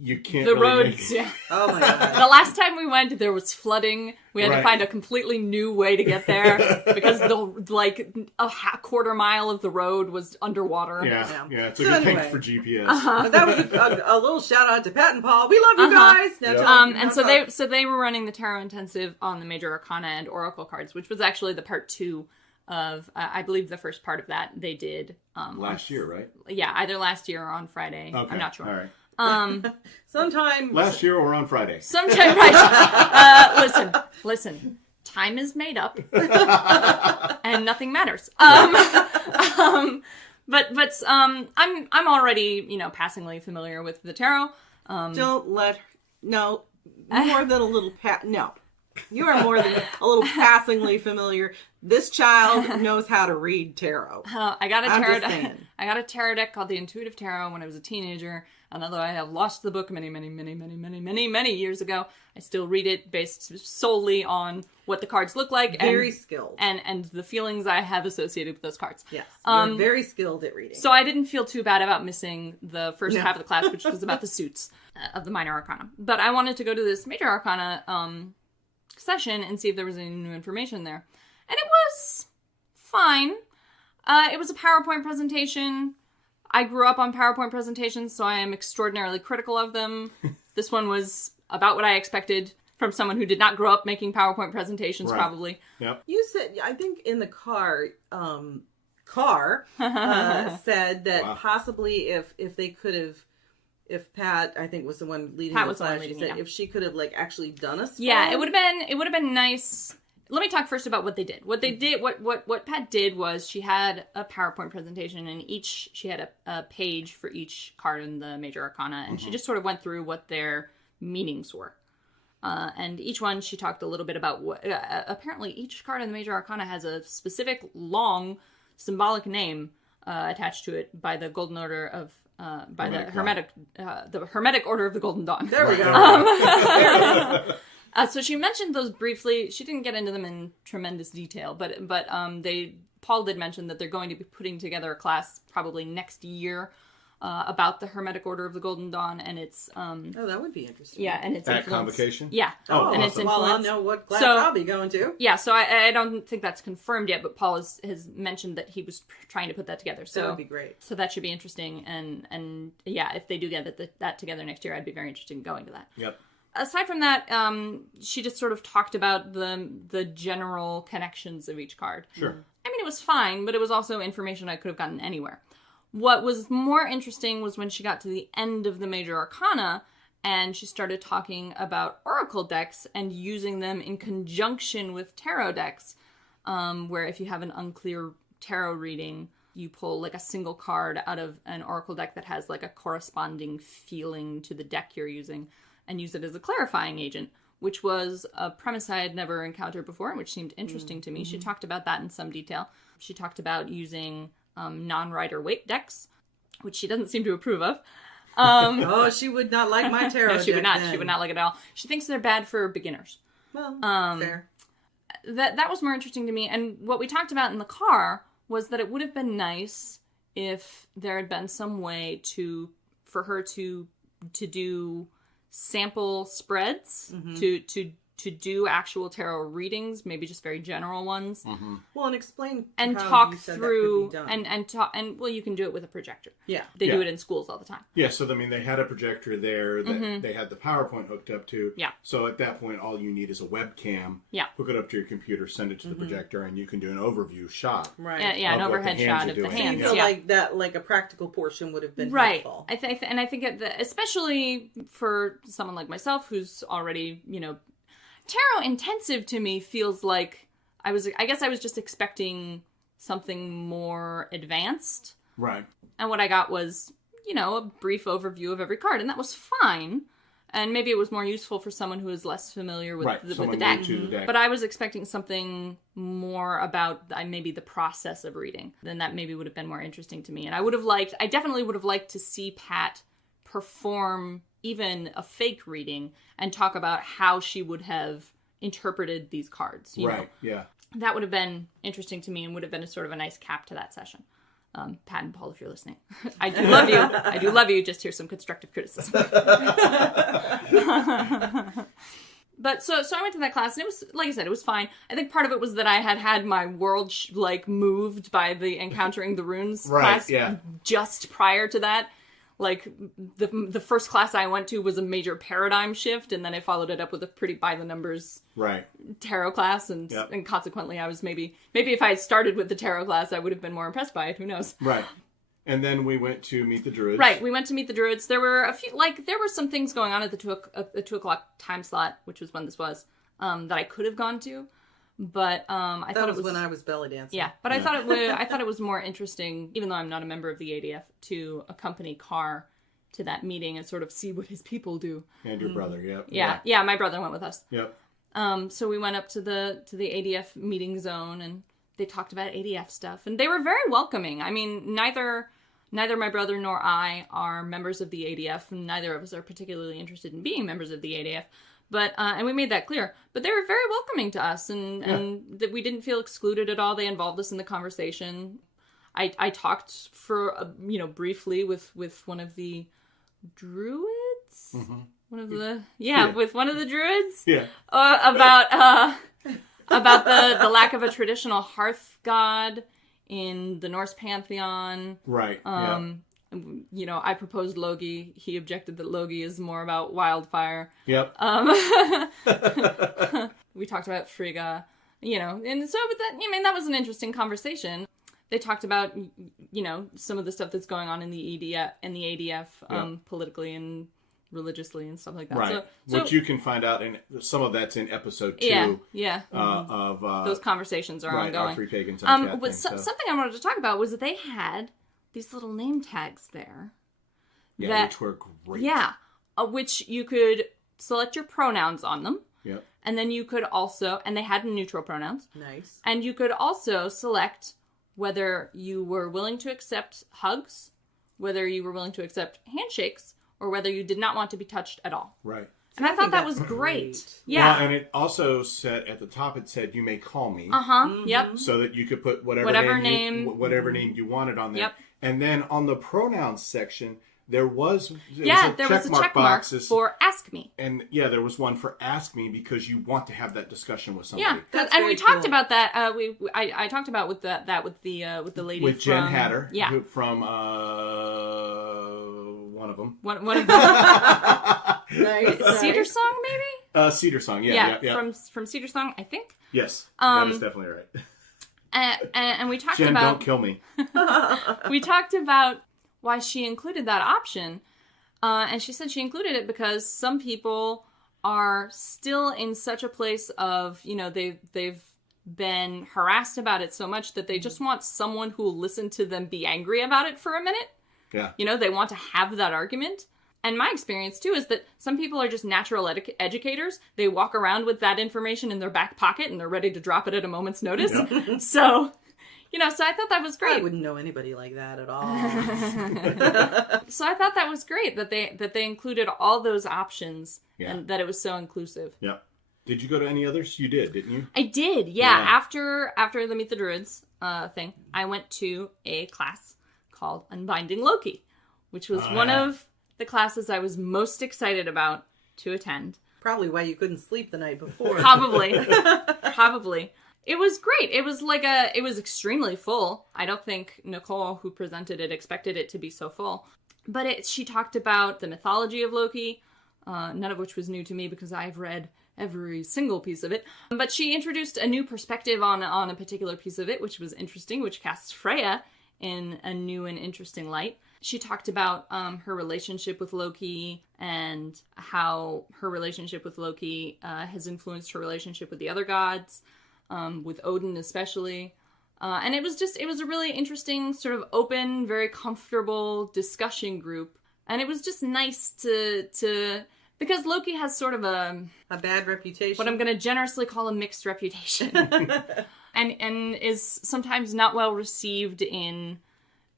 you can't the really roads, make it. Oh my god. The last time we went, there was flooding. We had to find a completely new way to get there because a quarter mile of the road was underwater. Yeah. It's a good thing for GPS. But that was a little shout out to Pat and Paul. We love you guys. Now and so they were running the Tarot Intensive on the Major Arcana and Oracle cards, which was actually the part 2 of I believe the first part of that they did last year, right? Yeah, either last year or on Friday. Okay. I'm not sure. All right. Sometime last year or on Friday. Sometime, right? Listen. Time is made up, and nothing matters. I'm already passingly familiar with the tarot. Don't let her, no more than a little no. You are more than a little passingly familiar. This child knows how to read tarot. I got a tarot deck called the Intuitive Tarot when I was a teenager. And although I have lost the book many years ago, I still read it based solely on what the cards look like. Very skilled. And the feelings I have associated with those cards. Yes. You're very skilled at reading. So I didn't feel too bad about missing the first half of the class, which was about the suits of the Minor Arcana. But I wanted to go to this Major Arcana session and see if there was any new information there. And it was fine. It was a PowerPoint presentation. I grew up on PowerPoint presentations, so I am extraordinarily critical of them. This one was about what I expected from someone who did not grow up making PowerPoint presentations, probably. Yep. You said, I think in the car said that possibly if they could have, if Pat, I think was the one leading the class, she said if she could have actually done a spell. Yeah, it would have been nice. Let me talk first about what they did. What Pat did was she had a PowerPoint presentation, and she had a page for each card in the Major Arcana, and she just sort of went through what their meanings were. And each one she talked a little bit about what. Apparently, each card in the Major Arcana has a specific long symbolic name attached to it by the Golden Order of. By the Hermetic Order of the Golden Dawn. There we go. So she mentioned those briefly. She didn't get into them in tremendous detail, but Paul did mention that they're going to be putting together a class probably next year about the Hermetic Order of the Golden Dawn, and it's that would be interesting. Yeah, and it's at Convocation. Yeah, and awesome. It's influence. Well, I'll know what class I'll be going to. Yeah, so I don't think that's confirmed yet, but Paul has mentioned that he was trying to put that together. So that would be great. So that should be interesting, and yeah, if they do get that together next year, I'd be very interested in going to that. Yep. Aside from that, she just sort of talked about the general connections of each card. Sure. I mean, it was fine, but it was also information I could have gotten anywhere. What was more interesting was when she got to the end of the Major Arcana, and she started talking about Oracle decks and using them in conjunction with tarot decks, where if you have an unclear tarot reading, you pull a single card out of an Oracle deck that has a corresponding feeling to the deck you're using, and use it as a clarifying agent, which was a premise I had never encountered before and which seemed interesting to me. Mm-hmm. She talked about that in some detail. She talked about using non-rider weight decks, which she doesn't seem to approve of. She would not like my tarot No, she would not. Then. She would not like it at all. She thinks they're bad for beginners. Well, fair. That was more interesting to me. And what we talked about in the car was that it would have been nice if there had been some way for her to do sample spreads, to do actual tarot readings, maybe just very general ones. Mm-hmm. Well, and explain and how talk you said through that could be done. and you can do it with a projector. Yeah, they do it in schools all the time. Yeah, so they had a projector there that they had the PowerPoint hooked up to. Yeah. So at that point, all you need is a webcam. Yeah. Hook it up to your computer, send it to the projector, and you can do an overview shot. Right. Yeah, an overhead shot of the hands. So like a practical portion would have been helpful. I think especially for someone like myself who's already tarot intensive to me feels like I guess I was just expecting something more advanced. Right. And what I got was, a brief overview of every card, and that was fine. And maybe it was more useful for someone who is less familiar with, with the deck. But I was expecting something more about maybe the process of reading. Then that maybe would have been more interesting to me. And I definitely would have liked to see Pat perform even a fake reading and talk about how she would have interpreted these cards. You know? Yeah. That would have been interesting to me and would have been a sort of a nice cap to that session. Pat and Paul, if you're listening, I do love you. I do love you. Just here's some constructive criticism. But so I went to that class, and it was, like I said, it was fine. I think part of it was that I had my world moved by the Encountering the Runes class just prior to that. Like, the first class I went to was a major paradigm shift, and then I followed it up with a pretty by-the-numbers tarot class, and consequently I was maybe if I had started with the tarot class, I would have been more impressed by it. Who knows? Right. And then we went to Meet the Druids. Right, we went to Meet the Druids. There were there were some things going on at the 2 o'clock time slot, which was when this was, that I could have gone to. But I thought it was when I was belly dancing. Yeah, but I thought it was more interesting, even though I'm not a member of the ADF, to accompany Carr to that meeting and sort of see what his people do. And your brother, yeah, my brother went with us. Yep. So we went up to the ADF meeting zone, and they talked about ADF stuff, and they were very welcoming. I mean, neither my brother nor I are members of the ADF, and neither of us are particularly interested in being members of the ADF. But, and we made that clear, but they were very welcoming to us, and that we didn't feel excluded at all. They involved us in the conversation. I talked for, briefly with one of the druids? Mm-hmm. With one of the druids? Yeah. About the lack of a traditional hearth god in the Norse pantheon. Right, I proposed Logi. He objected that Logi is more about wildfire. Yep. We talked about Frigga, and so that was an interesting conversation. They talked about, some of the stuff that's going on in the ADF, politically and religiously and stuff like that. Right. So, which you can find out some of that's in episode 2. Yeah. Of those conversations are ongoing. Our Free Pagans and something I wanted to talk about was that they had these little name tags there. Yeah, which were great. Yeah, which you could select your pronouns on them. Yep. And then you could also, and they had neutral pronouns. Nice. And you could also select whether you were willing to accept hugs, whether you were willing to accept handshakes, or whether you did not want to be touched at all. Right. And I thought that was great. Yeah. Well, and it also said, at the top, it said, "You may call me." Mm-hmm. Yep. So that you could put whatever name you wanted on there. Yep. And then on the pronouns section, there was a check mark for ask me. And there was one for ask me because you want to have that discussion with somebody. Yeah, and we talked about that. I talked about with the lady with from, Jen Hatter. Yeah. From one of them. One of them. Nice. Cedar Song, maybe. Cedar Song. Yeah. From Cedar Song, I think. Yes, that is definitely right. And we talked Jen, about... don't kill me. We talked about why she included that option. And she said she included it because some people are still in such a place of, they've been harassed about it so much that they just want someone who will listen to them be angry about it for a minute. Yeah. They want to have that argument. And my experience, too, is that some people are just natural educators. They walk around with that information in their back pocket, and they're ready to drop it at a moment's notice. Yeah. So I thought that was great. I wouldn't know anybody like that at all. So I thought that was great that they included all those options and that it was so inclusive. Yeah. Did you go to any others? You did, didn't you? I did, yeah. After the Meet the Druids thing, I went to a class called Unbinding Loki, which was one of the classes I was most excited about to attend. Probably why you couldn't sleep the night before. Probably. It was great. It was extremely full. I don't think Nicole, who presented it, expected it to be so full. But she talked about the mythology of Loki, none of which was new to me because I've read every single piece of it. But she introduced a new perspective on a particular piece of it, which was interesting, which casts Freya in a new and interesting light. She talked about her relationship with Loki and how her relationship with Loki has influenced her relationship with the other gods, with Odin especially. And it was a really interesting, sort of open, very comfortable discussion group. And it was just nice to Because Loki has sort of a bad reputation. What I'm going to generously call a mixed reputation. and is sometimes not well received in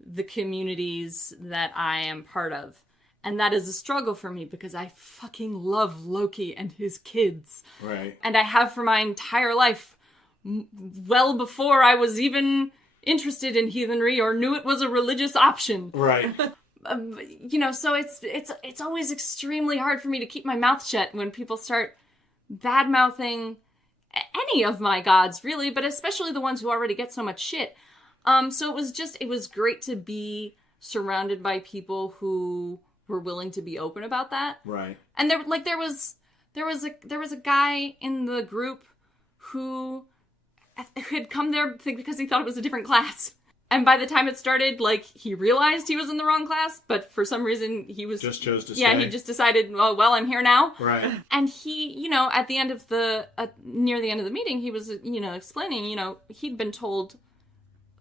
the communities that I am part of. And that is a struggle for me because I fucking love Loki and his kids. Right. And I have for my entire life, well before I was even interested in heathenry or knew it was a religious option. Right. So it's always extremely hard for me to keep my mouth shut when people start bad-mouthing any of my gods, really, but especially the ones who already get so much shit. So it was great to be surrounded by people who were willing to be open about that. Right. And there was a guy in the group who had come there because he thought it was a different class. And by the time it started, he realized he was in the wrong class, but for some reason he was... Just chose to stay. Yeah, he just decided, well, I'm here now. Right. And he, at the end of near the end of the meeting, he was, explaining, he'd been told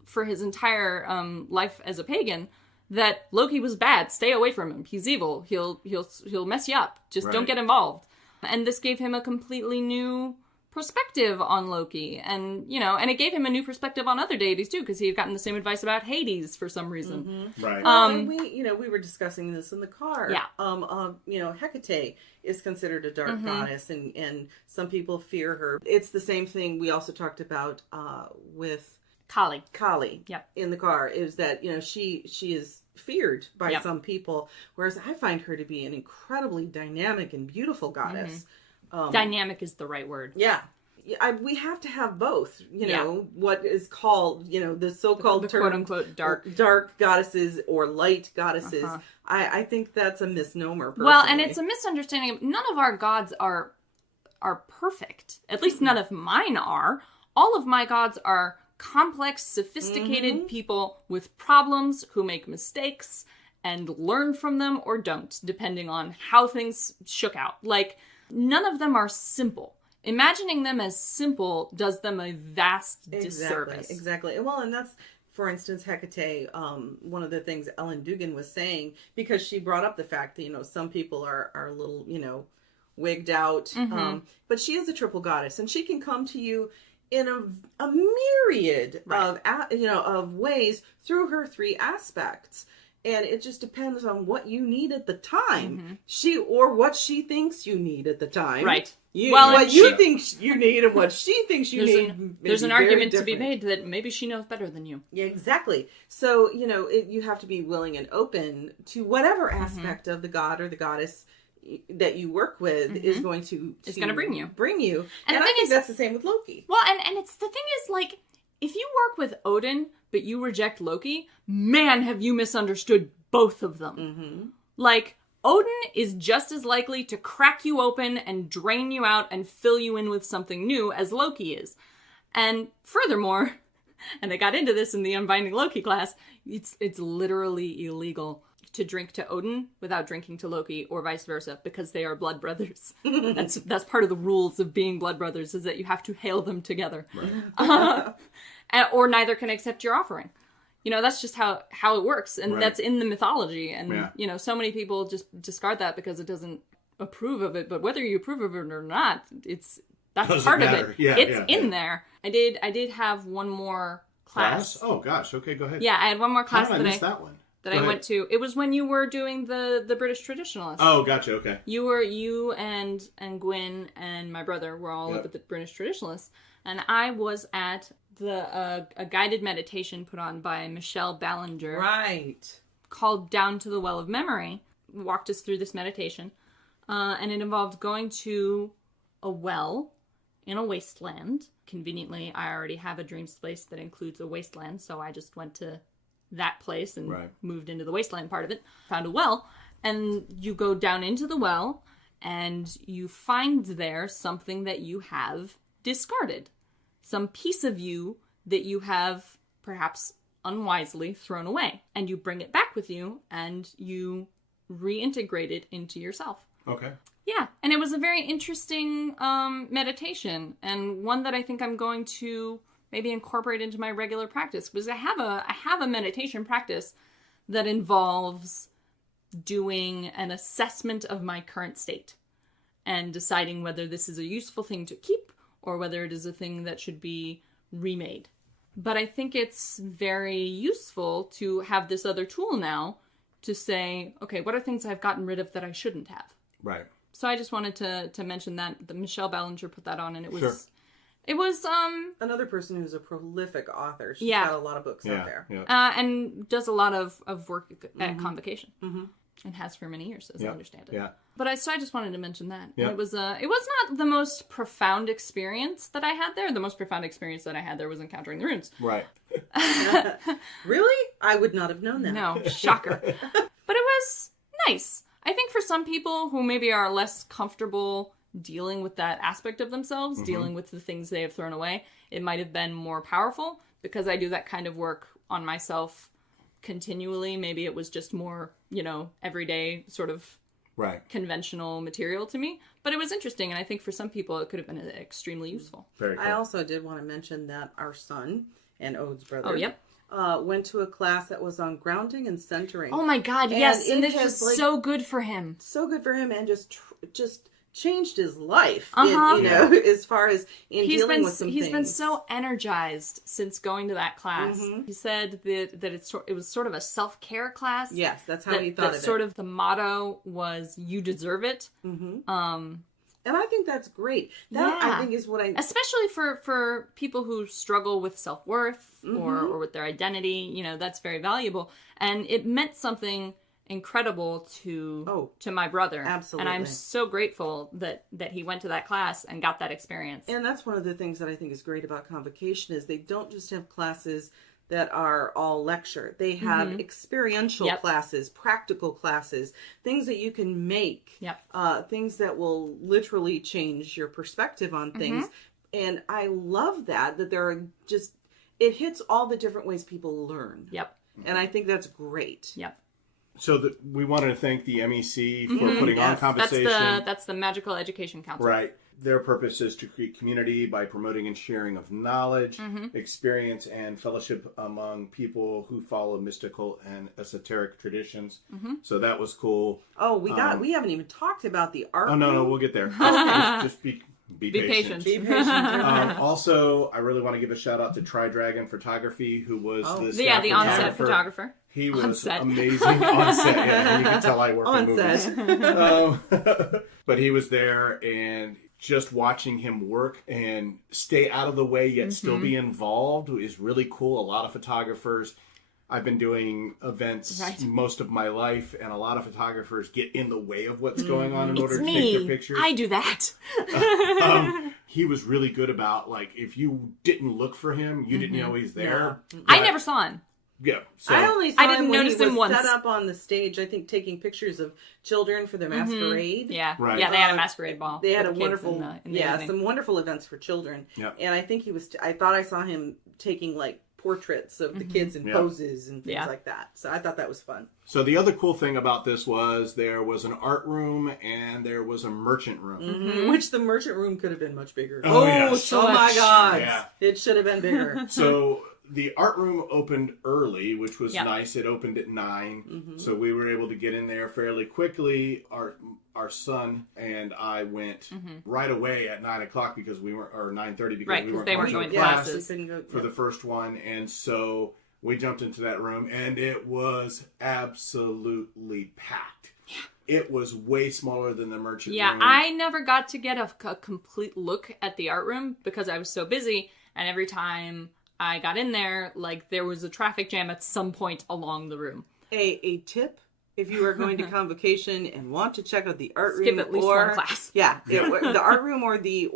for his entire life as a pagan that Loki was bad. Stay away from him. He's evil. He'll mess you up. Just don't get involved. And this gave him a completely new perspective on Loki, and and it gave him a new perspective on other deities too, because he had gotten the same advice about Hades for some reason. Mm-hmm. Right. And we were discussing this in the car. Yeah. Hecate is considered a dark goddess, and some people fear her. It's the same thing we also talked about with Kali. Yep. In the car, is that she is feared by some people, whereas I find her to be an incredibly dynamic and beautiful goddess. Dynamic is the right word. Yeah. We have to have both, what is called, the so-called the term, quote-unquote dark goddesses or light goddesses. I think that's a misnomer, personally. Well, and it's a misunderstanding. None of our gods are perfect. At least none of mine are. All of my gods are complex, sophisticated people with problems who make mistakes and learn from them or don't, depending on how things shook out. None of them are simple. Imagining them as simple does them a vast disservice. Exactly. Well, and that's, for instance, Hecate, one of the things Ellen Dugan was saying, because she brought up the fact that, some people are a little, wigged out. But she is a triple goddess, and she can come to you in a myriad of ways through her three aspects. And it just depends on what you need at the time. What she thinks you need at the time. Right. What you think you need and what she thinks you need. There's an argument to be made that maybe she knows better than you. Yeah, exactly. So, you have to be willing and open to whatever aspect of the god or the goddess that you work with is going to bring you. And I think that's the same with Loki. Well, and it's the thing is, if you work with Odin, but you reject Loki, man, have you misunderstood both of them. Odin is just as likely to crack you open and drain you out and fill you in with something new as Loki is. And furthermore, and I got into this in the Unbinding Loki class, it's literally illegal to drink to Odin without drinking to Loki, or vice versa, because they are blood brothers. That's part of the rules of being blood brothers, is that you have to hail them together. Right. Or neither can accept your offering. That's just how it works, and that's in the mythology. And so many people just discard that because it doesn't approve of it. But whether you approve of it or not, that's part of it. Yeah, it's in there. I did have one more class. Oh gosh, okay, go ahead. Yeah, I had one more class I missed that one. That I went to. It was when you were doing the British Traditionalists. Oh, gotcha. Okay. You and Gwyn and my brother were all up at the British Traditionalists, and I was at a guided meditation put on by Michelle Ballinger. Right. Called Down to the Well of Memory. Walked us through this meditation, and it involved going to a well in a wasteland. Conveniently, I already have a dream space that includes a wasteland, so I just went to that place and moved into the wasteland part of it. Found a well, and you go down into the well, and you find there something that you have discarded. Some piece of you that you have perhaps unwisely thrown away. And you bring it back with you, and you reintegrate it into yourself. Okay. Yeah, and it was a very interesting meditation, and one that I think I'm going to maybe incorporate into my regular practice, because I have a meditation practice that involves doing an assessment of my current state. and deciding whether this is a useful thing to keep or whether it is a thing that should be remade. But I think it's very useful to have this other tool now to say, okay, what are things I've gotten rid of that I shouldn't have? Right. So I just wanted to mention that. Michelle Ballinger put that on, and it was... Sure. It was, another person who's a prolific author. She's yeah. got a lot of books out there. Yeah. And does a lot of work at Convocation. Mm-hmm. And has for many years, as I understand it. Yeah. But I just wanted to mention that. Yeah. And it was not the most profound experience that I had there. The most profound experience that I had there was encountering the runes. Right. Really? I would not have known that. No, shocker. But it was nice. I think for some people who maybe are less comfortable dealing with that aspect of themselves, dealing with the things they have thrown away, it might have been more powerful because I do that kind of work on myself continually. Maybe it was just more, everyday sort of conventional material to me. But it was interesting, and I think for some people it could have been extremely useful. Very cool. I also did want to mention that our son and Ode's brother... Oh, yep. Went to a class that was on grounding and centering. Oh my God, yes. And this was so good for him. So good for him, and just changed his life, as far as dealing with some things. He's been so energized since going to that class. He said that it was sort of a self-care class. Yes, that's how he thought of it. Sort of the motto was, you deserve it. And I think that's great. That, I think, is what I... Especially for people who struggle with self-worth or with their identity, that's very valuable. And it meant something incredible to my brother. Absolutely. And I'm so grateful that he went to that class and got that experience. And that's one of the things that I think is great about Convocation is they don't just have classes that are all lecture. They have experiential classes, practical classes, things that you can make, things that will literally change your perspective on things. And I love that there are it hits all the different ways people learn. Yep. And I think that's great. Yep. So we wanted to thank the MEC for putting on Convocation. That's the Magical Education Council. Right. Their purpose is to create community by promoting and sharing of knowledge, experience, and fellowship among people who follow mystical and esoteric traditions. So that was cool. Oh, we haven't even talked about the art. Oh, no, we'll get there. Just be patient. Be patient. Also, I really want to give a shout out to Tri-Dragon Photography, who was the on-set photographer. He was amazing on set. Yeah, you can tell I work in movies. But he was there, and just watching him work and stay out of the way yet still be involved is really cool. A lot of photographers, I've been doing events most of my life, and a lot of photographers get in the way of what's going on in order to take their pictures. I do that. He was really good about, if you didn't look for him, you didn't know he's there. Yeah. I never saw him. Yeah, so I only saw him when he was once. set up on the stage, I think, taking pictures of children for their masquerade. Yeah, right. Yeah, they had a masquerade ball. They had a wonderful, in the some wonderful events for children. Yep. And I think I thought I saw him taking portraits of the kids in poses and things like that. So I thought that was fun. So the other cool thing about this was there was an art room and there was a merchant room. Which the merchant room could have been much bigger. Yes. Oh my God. Yeah. It should have been bigger. So the art room opened early, which was nice. It opened at 9, so we were able to get in there fairly quickly. Our son and I went right away at 9:00 because we weren't, or 9:30 because we weren't going to classes for the first one, and so we jumped into that room, and it was absolutely packed. Yeah. It was way smaller than the merchant room. Yeah, I never got to get a complete look at the art room because I was so busy, and every time I got in there, there was a traffic jam at some point along the room. A tip, if you are going to Convocation and want to check out the art room, skip at least one class. Yeah, the art room or the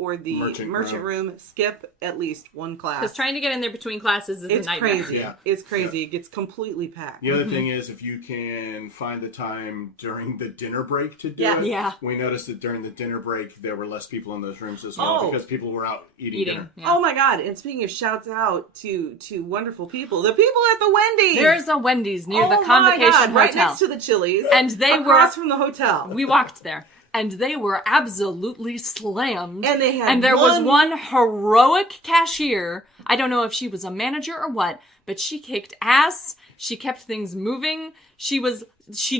merchant room, skip at least one class. Because trying to get in there between classes is a nightmare. Crazy. Yeah. It's crazy. It gets completely packed. The other thing is, if you can find the time during the dinner break to do it. Yeah. We noticed that during the dinner break, there were less people in those rooms as well because people were out eating dinner. Yeah. Oh my God. And speaking of shouts out to wonderful people, the people at the Wendy's. There's a Wendy's near the Convocation Hotel. Right next to the Chili's. And they across from the hotel. We walked there. And they were absolutely slammed. And they had there was one heroic cashier. I don't know if she was a manager or what, but she kicked ass. She kept things moving. She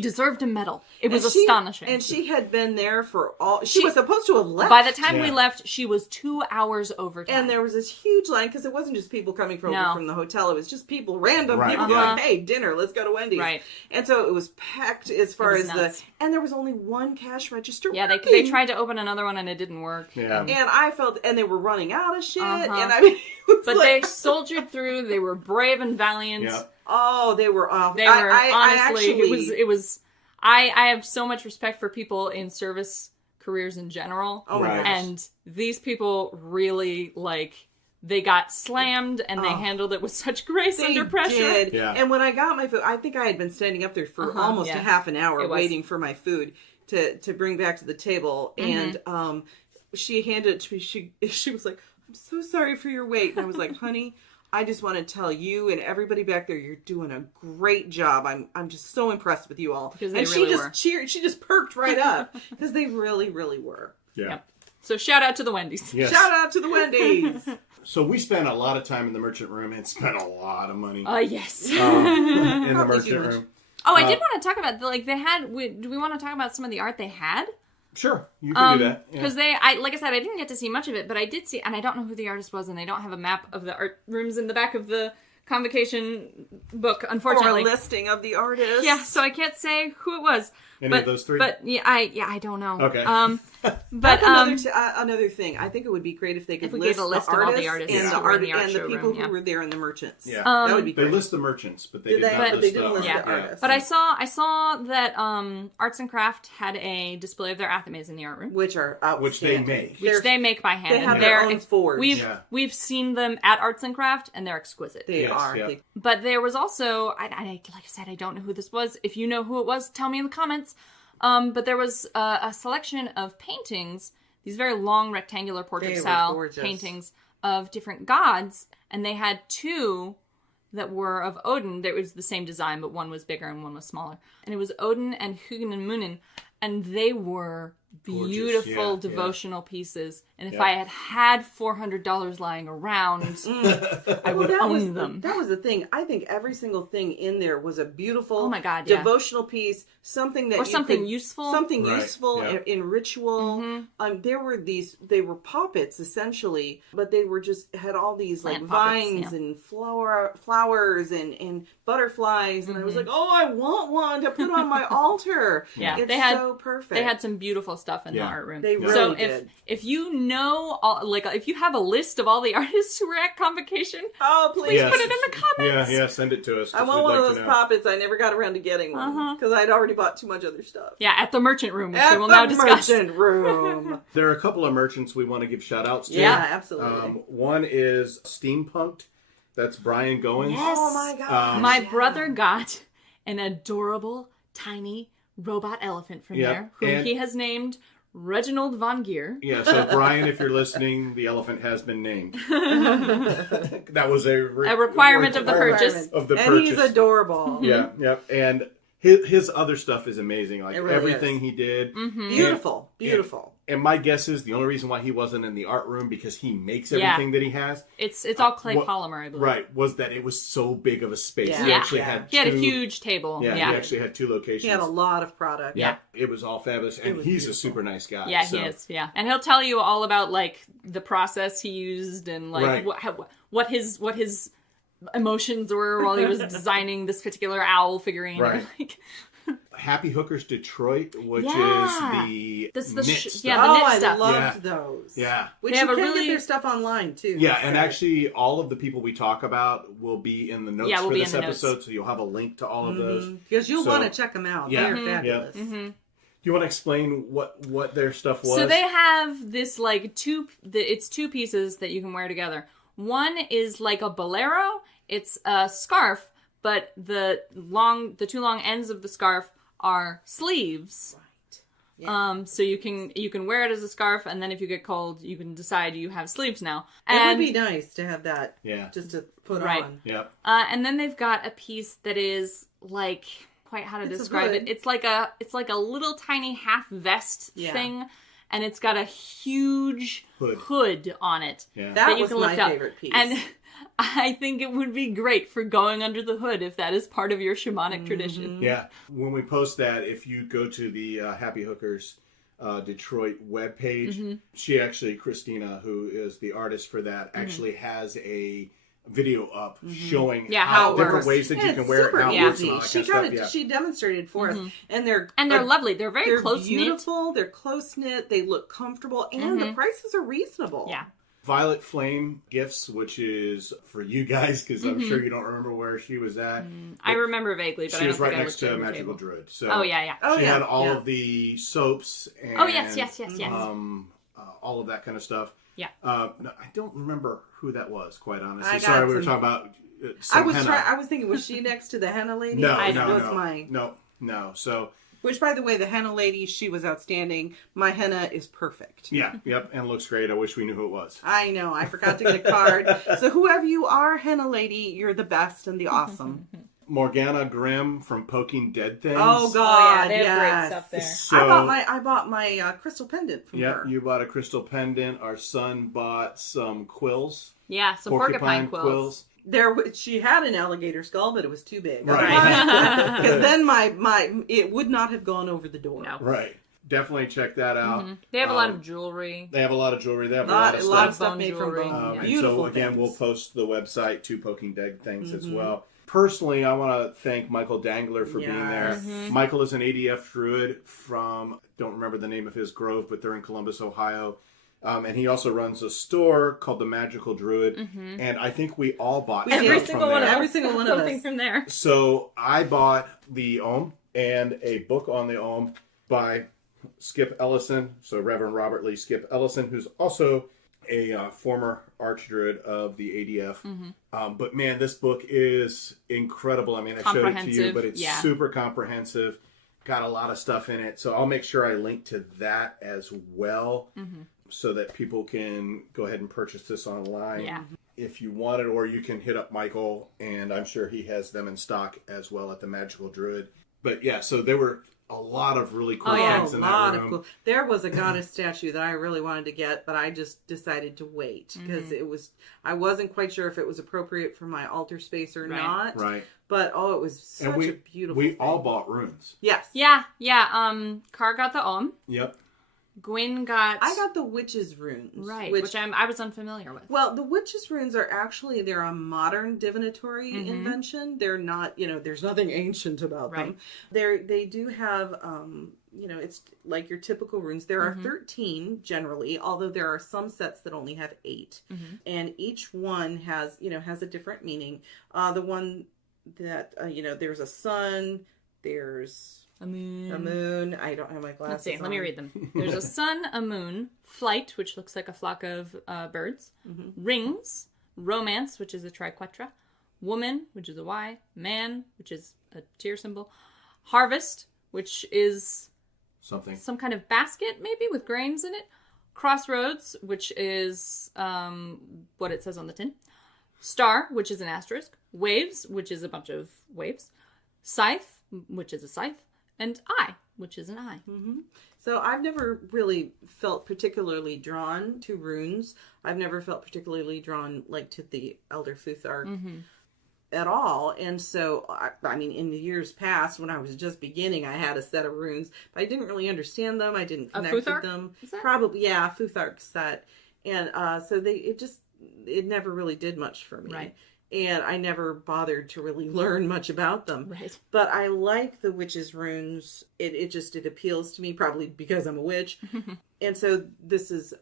deserved a medal. It was astonishing. And she had been there for she was supposed to have left. By the time we left, she was 2 hours over time. And there was this huge line, because it wasn't just people coming from the hotel. It was just random people going, hey, dinner, let's go to Wendy's. Right. And so it was packed as far as nuts. and there was only one cash register. Yeah, they tried to open another one and it didn't work. Yeah. And I felt, and they were running out of shit. And I mean, but they soldiered through. They were brave and valiant. Yeah. Oh, they were off. They were honestly. It was. I have so much respect for people in service careers in general. Oh my gosh. And these people really they got slammed and they handled it with such grace under pressure. Did. Yeah. And when I got my food, I think I had been standing up there for almost a half an hour waiting for my food to bring back to the table. And she handed it to me. She was like, "I'm so sorry for your wait." And I was like, "Honey, I just want to tell you and everybody back there, you're doing a great job. I'm just so impressed with you all." Because they and really she just were. cheered. She just perked right up because they really, really were. Yeah. Yep. So shout out to the Wendy's. Yes. Shout out to the Wendy's. So we spent a lot of time in the merchant room and spent a lot of money Yes. in the Probably merchant too much. room. Oh, I did want to talk about they had. Do we want to talk about some of the art they had? Sure, you can do that. Because like I said, I didn't get to see much of it, but I did see, and I don't know who the artist was, and they don't have a map of the art rooms in the back of the Convocation book, unfortunately. Or a listing of the artists. Yeah, so I can't say who it was. Any of those three? But I don't know. Okay. But That's another thing. I think it would be great if they could we list gave a list the of all artists the artists and who were in the art and the showroom, people yeah. who were there and the merchants. Yeah. That would be They great. list the merchants, but they Did did they? not But list they didn't list the artists. But I saw that Arts and Craft had a display of their athames in the art room, Which are outstanding. Which they make. which they make by hand. They have and their they're own forge. We've seen them at Arts and Craft, and they're exquisite. They Yes, are. yeah. But there was also, like I said, I don't know who this was. If you know who it was, tell me in the comments. But there was a selection of paintings, these very long rectangular portrait-style paintings of different gods, and they had two that were of Odin. There was the same design, but one was bigger and one was smaller. And it was Odin and Hugin and Munin, and they were beautiful devotional pieces. And if I had $400 lying around, I would own them. That was the thing. I think every single thing in there was a beautiful devotional piece, something that useful. Something Right, useful yeah. in ritual. There were they were puppets essentially, but they were just had all these Plant like puppets, vines and flowers and butterflies, and I was like, oh, I want one to put on my altar. Yeah, it's so perfect. They had some beautiful stuff in the art room. They really so did. if you know if you have a list of all the artists who were at Convocation, please put it in the comments. Yeah, send it to us. I want one of those puppets. I never got around to getting one because I'd already bought too much other stuff. Yeah, at the merchant room, which At we will the now discuss. merchant room. There are a couple of merchants we want to give shout outs to. Yeah, absolutely. One is Steampunked. That's Brian Goins. Yes. Oh my gosh. My brother got an adorable, tiny robot elephant from there, whom he has named Reginald Von Geer. Yeah, so Brian, if you're listening, the elephant has been named. That was a requirement of the purchase. And he's adorable. Yeah, yep. And his other stuff is amazing. Like really everything he did. Beautiful. Beautiful. And my guess is the only reason why he wasn't in the art room because he makes everything that he has. It's all clay polymer, I believe. Right, was that it was so big of a space. Yeah. He actually had He had a huge table. Yeah, he actually had two locations. He had a lot of product. Yeah. It was all fabulous. And he's a super nice guy. Yeah, he is. Yeah. And he'll tell you all about like the process he used and like what his emotions were while he was designing this particular owl figurine. Right. Like, Happy Hookers Detroit, which is the knit stuff. Yeah, the knit stuff. I loved those. Yeah. Which They you have can a really get their stuff online too. Yeah, and actually all of the people we talk about will be in the notes for this episode, so you'll have a link to all of those. Because you'll want to check them out. Yeah. They're fabulous. Yeah. Do you want to explain what their stuff was? So they have this like it's two pieces that you can wear together. One is like a bolero. It's a scarf, but the two long ends of the scarf are sleeves. Right. Yeah. So you can wear it as a scarf, and then if you get cold, you can decide you have sleeves now. It would be nice to have that. Yeah. Just to put Right. on. Yeah. And then they've got a piece that is like quite how to describe it. It's like a little tiny half vest thing, and it's got a huge hood on it. Yeah. That you was can my lift up. favorite piece. And I think it would be great for going under the hood if that is part of your shamanic tradition. Yeah. When we post that, if you go to the Happy Hookers Detroit webpage, she actually, Christina, who is the artist for that, actually has a video up showing how different ways that you can wear it, how it works, and all that kind of stuff. She demonstrated for us, and they're lovely. They're very close knit. Beautiful. They're close knit. They look comfortable, and the prices are reasonable. Yeah. Violet Flame Gifts, which is for you guys, because I'm sure you don't remember where she was at. I remember vaguely, but she was right next to Magical Druid. So she had all of the soaps and yes. all of that kind of stuff. Yeah. No, I don't remember who that was, quite honestly. Sorry, we were talking about some henna. I was thinking, was she next to the henna lady? No. So, which, by the way, the henna lady, she was outstanding. My henna is perfect. Yeah, yep, and looks great. I wish we knew who it was. I know. I forgot to get a card. So whoever you are, henna lady, you're the best and the awesome. Morgana Grimm from Poking Dead Things. Oh God, they have great stuff there. So, I bought my crystal pendant from her. Yep, you bought a crystal pendant. Our son bought some quills. Yeah, some porcupine quills. She had an alligator skull, but it was too big. Right. Because then it would not have gone over the door. No. Right. Definitely check that out. They have a lot of jewelry. They have a lot of jewelry. They have a lot of stuff made from bone. Beautiful. So again, we'll post the website to Poking Dead Things as well. Personally, I want to thank Michael Dangler for being there. Michael is an ADF druid from, don't remember the name of his grove, but they're in Columbus, Ohio. And he also runs a store called The Magical Druid. And I think we all bought every single one of us from there. So I bought the Ohm and a book on the Ohm by Skip Ellison. So Reverend Robert Lee Skip Ellison, who's also a former archdruid of the ADF. But man, this book is incredible. I mean, I showed it to you, but it's super comprehensive. Got a lot of stuff in it. So I'll make sure I link to that as well so that people can go ahead and purchase this online if you want it, or you can hit up Michael, and I'm sure he has them in stock as well at the Magical Druid. But yeah, so there were a lot of really cool things in that room. There was a goddess statue that I really wanted to get, but I just decided to wait because I wasn't quite sure if it was appropriate for my altar space or not. Right. But it was such a beautiful thing. all bought runes. Yes. Yeah. Car got the Om. Yep. Gwyn got... I got the Witch's Runes. Right, which I was unfamiliar with. Well, the Witch's Runes are actually, they're a modern divinatory invention. They're not, there's nothing ancient about them. They do have, it's like your typical runes. There are 13 generally, although there are some sets that only have 8. And each one has a different meaning. The one that, there's a sun, there's... A moon. A moon. I don't have my glasses. Let's see. Let me read them. There's a sun, a moon, flight, which looks like a flock of birds, rings, romance, which is a triquetra, woman, which is a Y, man, which is a tear symbol, harvest, which is some kind of basket, maybe, with grains in it, crossroads, which is what it says on the tin, star, which is an asterisk, waves, which is a bunch of waves, scythe, which is a scythe, and eye, which is an eye. So I've never really felt particularly drawn to runes. I've never felt particularly drawn to the Elder Futhark at all. And so, I mean, in the years past, when I was just beginning, I had a set of runes. But I didn't really understand them. I didn't connect with them. Probably, yeah, Futhark set. And so it never really did much for me. Right. And I never bothered to really learn much about them. Right. But I like the Witch's Runes. It appeals to me, probably because I'm a witch. And so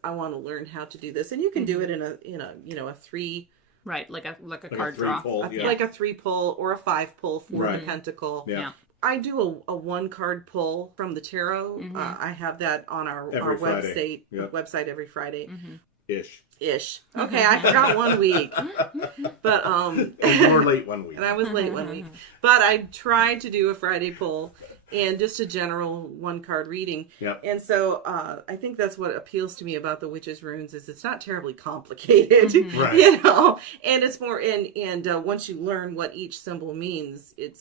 I want to learn how to do this. And you can do it in a 3. Right, like a card draw. Like a 3 pull or a 5 pull for the pentacle. Yeah. I do a 1 card pull from the tarot. I have that on our website every Friday. Ish. Okay, I forgot 1 week. But you were late 1 week. And I was late 1 week. But I tried to do a Friday pull and just a general 1 card reading. Yep. And so I think that's what appeals to me about the Witch's Runes is it's not terribly complicated. Right. And it's more and once you learn what each symbol means, it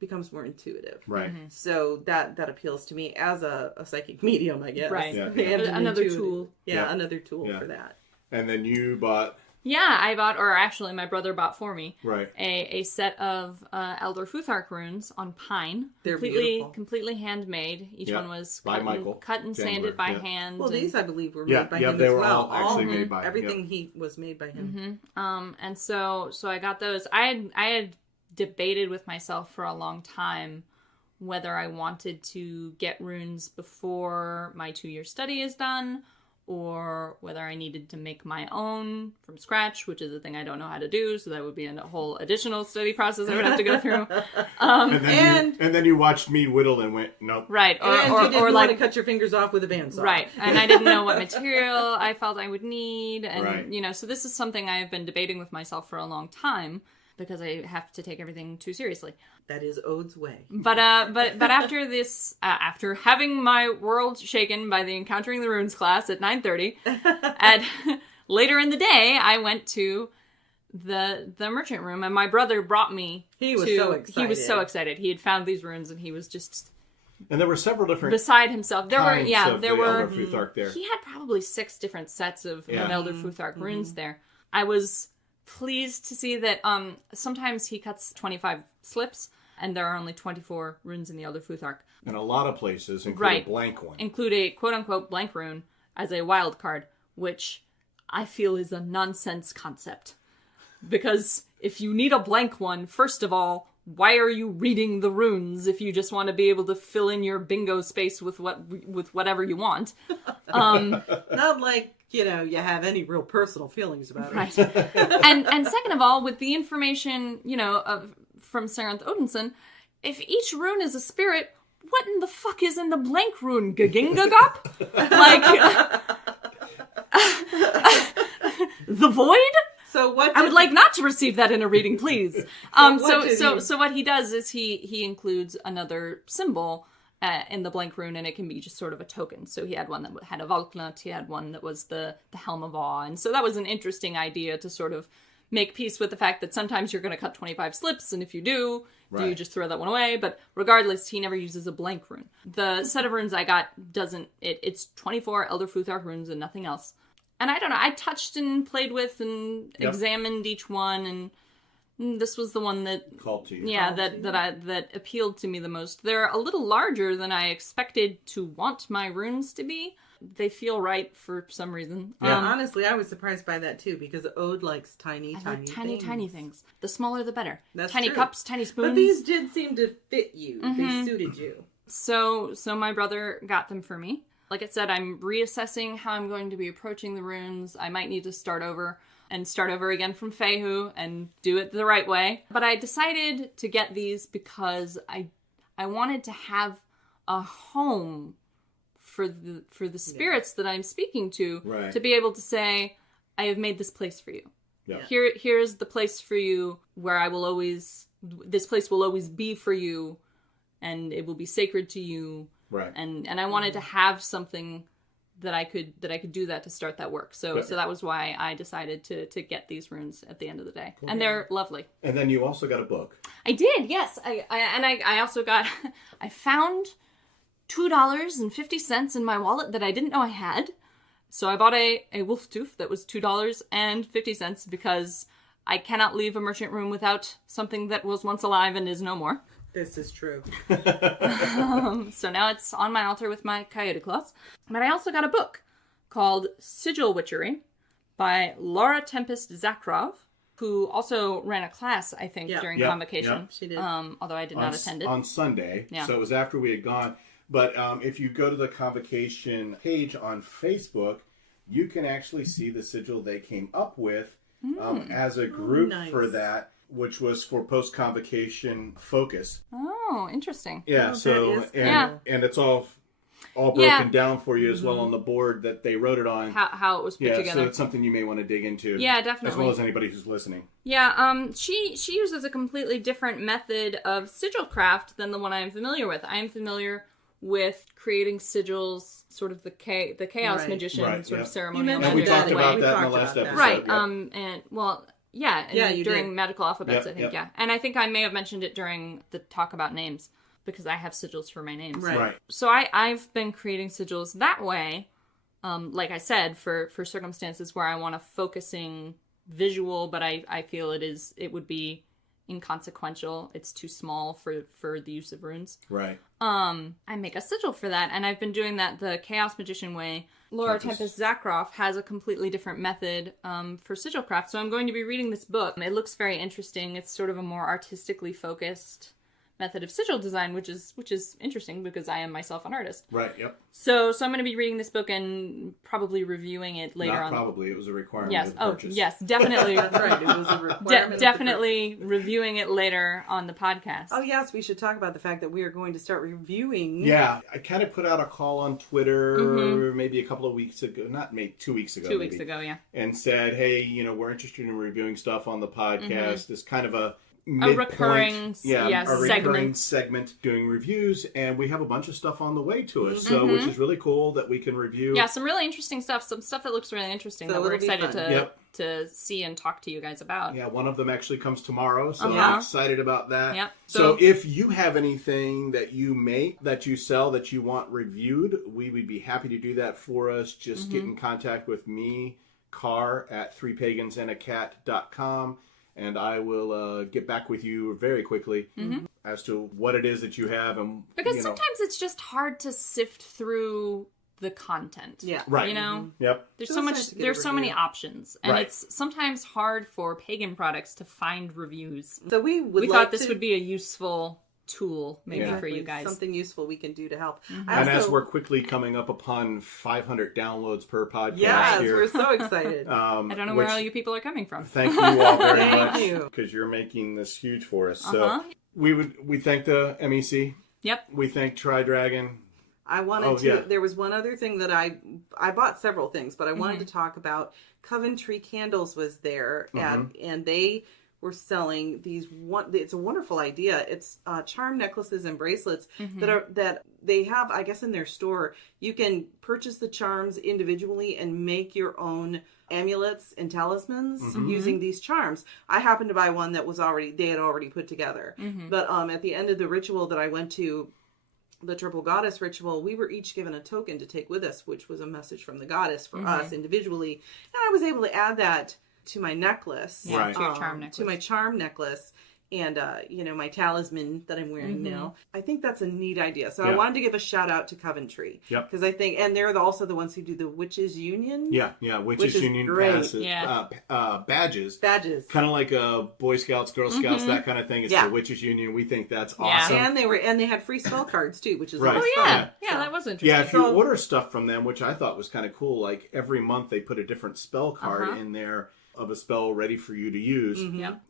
becomes more intuitive. Right. So that appeals to me as a psychic medium, I guess. Right. Yeah. And another tool. Yeah, another tool for that. And then you bought Yeah, I bought, or actually my brother bought for me, Right. a set of Elder Futhark runes on pine. They're completely handmade. Each one was cut and sanded by hand. Well, these I believe were made Yeah, by yeah, him they as were well. all actually made by him. Everything he was made by him. And so I got those. I had debated with myself for a long time whether I wanted to get runes before my 2-year study is done, or whether I needed to make my own from scratch, which is a thing I don't know how to do, so that would be a whole additional study process I would have to go through. And then you watched me whittle and went, nope. Right. Or you didn't want to cut your fingers off with a bandsaw. Right. And I didn't know what material I felt I would need. And, right. So this is something I've been debating with myself for a long time, because I have to take everything too seriously. That is Ode's way. But after this, after having my world shaken by the Encountering the Runes class at 9:30, later in the day, I went to the merchant room, and my brother brought me. He was so excited. He was so excited. He had found these runes, and he was just. And there were several different beside himself. There were Elder Futhark there. He had probably 6 different sets of Elder Futhark runes there. I was pleased to see that sometimes he cuts 25 slips, and there are only 24 runes in the Elder Futhark. And a lot of places include a blank one. Include a quote-unquote blank rune as a wild card, which I feel is a nonsense concept. Because if you need a blank one, first of all, why are you reading the runes if you just want to be able to fill in your bingo space with whatever you want? Not like, you have any real personal feelings about it. Right. and second of all, with the information, from Sarenth Odinson, if each rune is a spirit, what in the fuck is in the blank rune? Gagingagop? The void? So what? I would like not to receive that in a reading, please. So what he does is he includes another symbol in the blank rune, and it can be just sort of a token. So he had one that had a Valknut, he had one that was the Helm of Awe, and so that was an interesting idea to sort of make peace with the fact that sometimes you're going to cut 25 slips, and if you do you just throw that one away? But regardless, he never uses a blank rune. The set of runes I got it's 24 Elder Futhark runes and nothing else. And I don't know, I touched and played with and examined each one, and this was the one that called to you. Yeah, that appealed to me the most. They're a little larger than I expected to want my runes to be. They feel right for some reason. Yeah, honestly, I was surprised by that too, because Ode likes tiny things. The smaller, the better. That's tiny true. Cups, tiny spoons. But these did seem to fit you. They suited you. So my brother got them for me. Like I said, I'm reassessing how I'm going to be approaching the runes. I might need to start over again from Fehu and do it the right way. But I decided to get these because I wanted to have a home for the spirits that I'm speaking to be able to say, I have made this place for you. Yeah. Here's the place for you where this place will always be for you, and it will be sacred to you. Right. And I wanted to have something that I could do that to start that work. So that was why I decided to get these runes at the end of the day. Cool. And they're lovely. And then you also got a book. I did, yes. I also got I found $2.50 in my wallet that I didn't know I had. So I bought a wolf tooth that was $2.50 because I cannot leave a merchant room without something that was once alive and is no more. This is true. So now it's on my altar with my coyote claws. But I also got a book called Sigil Witchery by Laura Tempest Zakharov, who also ran a class, I think, during Convocation. Yep, she did. Although I did not attend it. On Sunday. Yeah. So it was after we had gone. But if you go to the Convocation page on Facebook, you can actually see the sigil they came up with as a group for that, which was for post-Convocation focus. Oh, interesting. Yeah, and it's all broken down for you as well on the board that they wrote it on. How it was put together. So it's something you may want to dig into. Yeah, definitely. As well as anybody who's listening. Yeah, she uses a completely different method of sigil craft than the one I am familiar with. I am familiar with creating sigils, sort of the chaos magician sort of ceremonial. And we talked about that in the last episode. Right, during Magical Alphabets, I think, And I think I may have mentioned it during the talk about names, because I have sigils for my names. Right. So I've been creating sigils that way, like I said, for circumstances where I want to focusing visual, but I feel it would be inconsequential. It's too small for the use of runes. Right. I make a sigil for that, and I've been doing that the Chaos Magician way. Laura Tempest Zakroff has a completely different method for sigil craft, so I'm going to be reading this book. It looks very interesting. It's sort of a more artistically focused method of sigil design, which is interesting because I am myself an artist. Right, yep. So I'm going to be reading this book and probably reviewing it later on. Probably. It was a requirement yes. of the purchase. Yes, definitely. That's right. It was a requirement. Definitely reviewing it later on the podcast. Oh, yes. We should talk about the fact that we are going to start reviewing. Yeah. I kind of put out a call on Twitter maybe a couple of weeks ago. Not maybe 2 weeks ago. 2 weeks ago, yeah. And said, hey, we're interested in reviewing stuff on the podcast. It's kind of a recurring segment doing reviews, and we have a bunch of stuff on the way to us, so which is really cool that we can review. Yeah, some really interesting stuff, some stuff that looks really interesting that we're excited to see and talk to you guys about. Yeah, one of them actually comes tomorrow, so I'm excited about that. Yep. So if you have anything that you make, that you sell, that you want reviewed, we would be happy to do that for us. Just get in contact with me, Carr, at 3pagansandacat.com. And I will get back with you very quickly as to what it is that you have. And because sometimes it's just hard to sift through the content. Yeah. Right. Yep. There's so many options. And it's sometimes hard for pagan products to find reviews. So we thought this would be a useful tool for you guys. Something useful we can do to help. And as we're quickly coming up upon 500 downloads per podcast here. We're so excited. I don't know where all you people are coming from. Thank you all very much. Thank you. Because you're making this huge for us. So we thank the MEC. Yep. We thank Tri-Dragon. I wanted to, there was one other thing that I bought several things, but I wanted to talk about. Coventry Candles was there, and they were selling these it's a wonderful idea. It's charm necklaces and bracelets that they have, I guess, in their store. You can purchase the charms individually and make your own amulets and talismans using these charms. I happened to buy one that they had already put together. But at the end of the ritual that I went to, the Triple Goddess ritual, we were each given a token to take with us, which was a message from the goddess for us individually. And I was able to add that to my necklace, to your charm necklace, to my charm necklace, and my talisman that I'm wearing now. I think that's a neat idea. So I wanted to give a shout out to Coventry, because I think, and they're also the ones who do the Witches Union. Witches Union passes, badges, kind of like Boy Scouts, Girl Scouts, that kind of thing. It's the Witches Union. We think that's awesome. And they had free spell cards too, which is right. fun. That was interesting. Yeah, if you order stuff from them, which I thought was kind of cool, like every month they put a different spell card in there of a spell ready for you to use.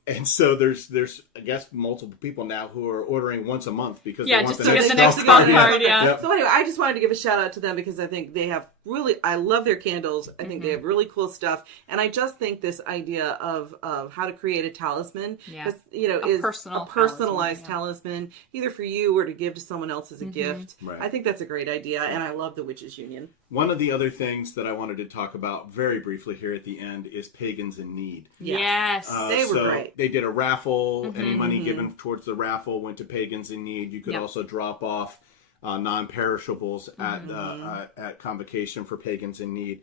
And so there's I guess multiple people now who are ordering once a month because they want just the to next get the next spell card. So anyway, I just wanted to give a shout out to them because I think they have I love their candles. I think they have really cool stuff, and I just think this idea of how to create a talisman, is a personalized talisman, either for you or to give to someone else as a gift. Right. I think that's a great idea, and I love the Witches Union. One of the other things that I wanted to talk about very briefly here at the end is Pagans in Need. Yes, they were great. They did a raffle. Any money given towards the raffle went to Pagans in Need. You could also drop off non-perishables at Convocation for Pagans in Need.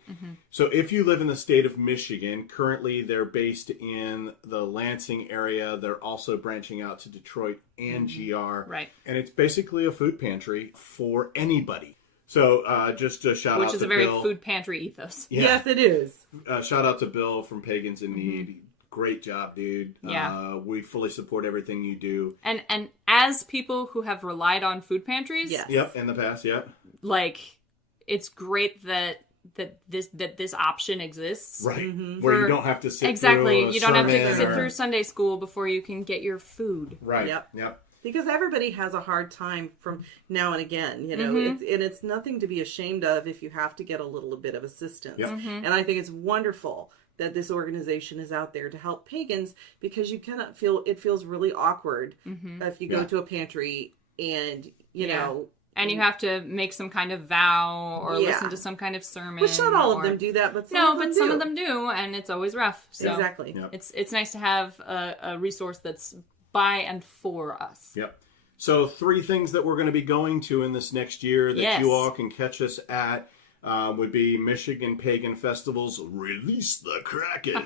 So if you live in the state of Michigan, currently they're based in the Lansing area. They're also branching out to Detroit and GR. Right. And it's basically a food pantry for anybody. So just a shout out to Bill. Which is a very food pantry ethos. Yeah. Yes, it is. Shout out to Bill from Pagans in Need. Great job, dude. Yeah. We fully support everything you do. And as people who have relied on food pantries, yep, in the past, like it's great that this option exists, right? Where you don't have to sit through you don't have to sit through Sunday school before you can get your food, right? Yep. Because everybody has a hard time from now and again, it's nothing to be ashamed of if you have to get a little bit of assistance. Yep. And I think it's wonderful that this organization is out there to help pagans, because you cannot it feels really awkward if you go to a pantry and, and you have to make some kind of vow or listen to some kind of sermon. Which not all of them do that, but some of them do, and it's always rough. So exactly. Yep. It's nice to have a resource that's by and for us. Yep. So 3 things that we're going to be going to in this next year that you all can catch us at. would be Michigan Pagan Festivals Release the Kraken.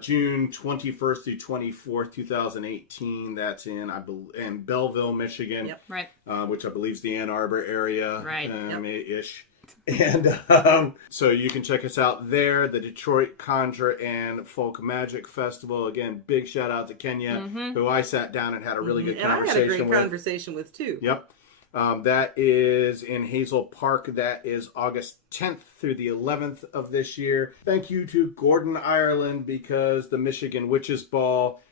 June 21st through 24th, 2018. That's in Belleville, Michigan. Yep. Right. Which I believe is the Ann Arbor area. Right. Ish. And so you can check us out there. The Detroit Conjure and Folk Magic Festival. Again, big shout out to Kenya, who I sat down and had a really good conversation with. And I had a great conversation with, too. Yep. That is in Hazel Park. That is August 10th through the 11th of this year. Thank you to Gordon, Ireland, because the Michigan Witches Ball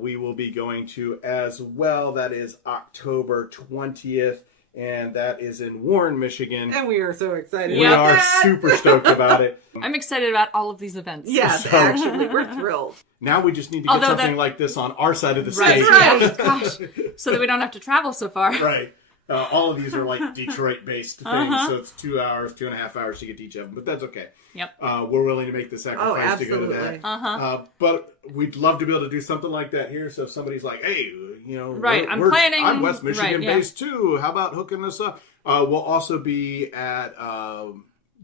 we will be going to as well. That is October 20th. And that is in Warren, Michigan. And we are so excited. We are super stoked about it. I'm excited about all of these events. Yes, actually, we're thrilled. Now we just need to get something like this on our side of the state. Right, gosh. So that we don't have to travel so far. Right. All of these are like Detroit-based things, so it's 2 hours, 2.5 hours to get to each of them, but that's okay. Yep. We're willing to make the sacrifice to go to that. But we'd love to be able to do something like that here, so if somebody's like, hey, you know, I'm planning. I'm West Michigan-based too. How about hooking us up? We'll also be at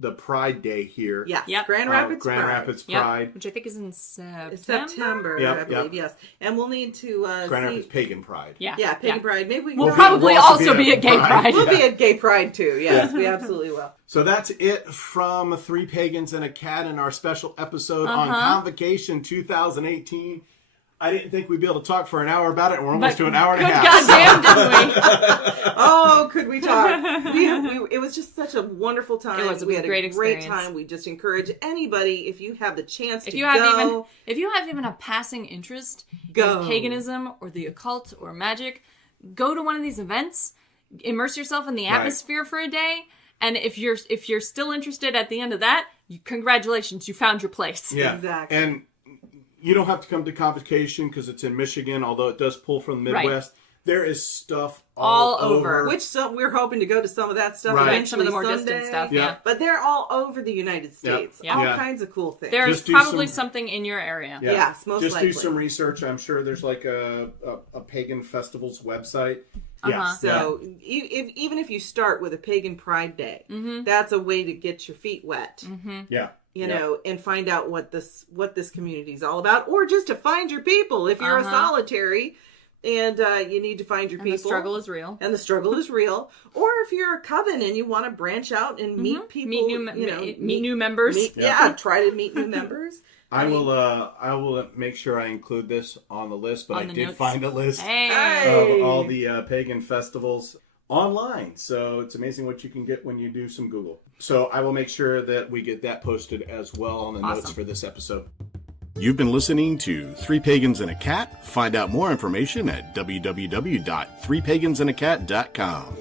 the Pride Day here. Yeah. Yep. Grand Rapids Pride. Yep. Which I think is in September. September, I believe, yes. And we'll need to Grand Rapids Pagan Pride. Yeah, Pagan Pride. Maybe we'll probably also be at Gay Pride. We'll be at Gay Pride too. Yes, we absolutely will. So that's it from Three Pagans and a Cat in our special episode on Convocation 2018. I didn't think we'd be able to talk for an hour about it, and we're almost to an hour and a half. Goddamn, didn't we? Oh, could we talk? It was just such a wonderful time. It was. We had great a experience. great time. We just encourage anybody, if you have the chance to if you have even a passing interest in paganism or the occult or magic, go to one of these events, immerse yourself in the atmosphere for a day, and if you're still interested at the end of that, congratulations, you found your place. Yeah, exactly. And you don't have to come to Convocation because it's in Michigan, although it does pull from the Midwest. Right. There is stuff all over. Which we're hoping to go to some of that stuff eventually, some of the more distant stuff. Yeah. But they're all over the United States. Yep. All kinds of cool things. There's probably something in your area. Yeah. Yes, most likely. Just do some research. I'm sure there's like a pagan festival's website. Yeah. So even if you start with a Pagan Pride Day, that's a way to get your feet wet. Yeah. You know, and find out what this community is all about, or just to find your people if you're a solitary and you need to find your people. The struggle is real. And the struggle is real. Or if you're a coven and you want to branch out and meet people, meet new members. Try to meet new members. I will make sure I include this on the list, but I did find a list of all the pagan festivals online. So it's amazing what you can get when you do some Google. So I will make sure that we get that posted as well on the notes for this episode. You've been listening to Three Pagans and a Cat. Find out more information at www.threepagansandacat.com.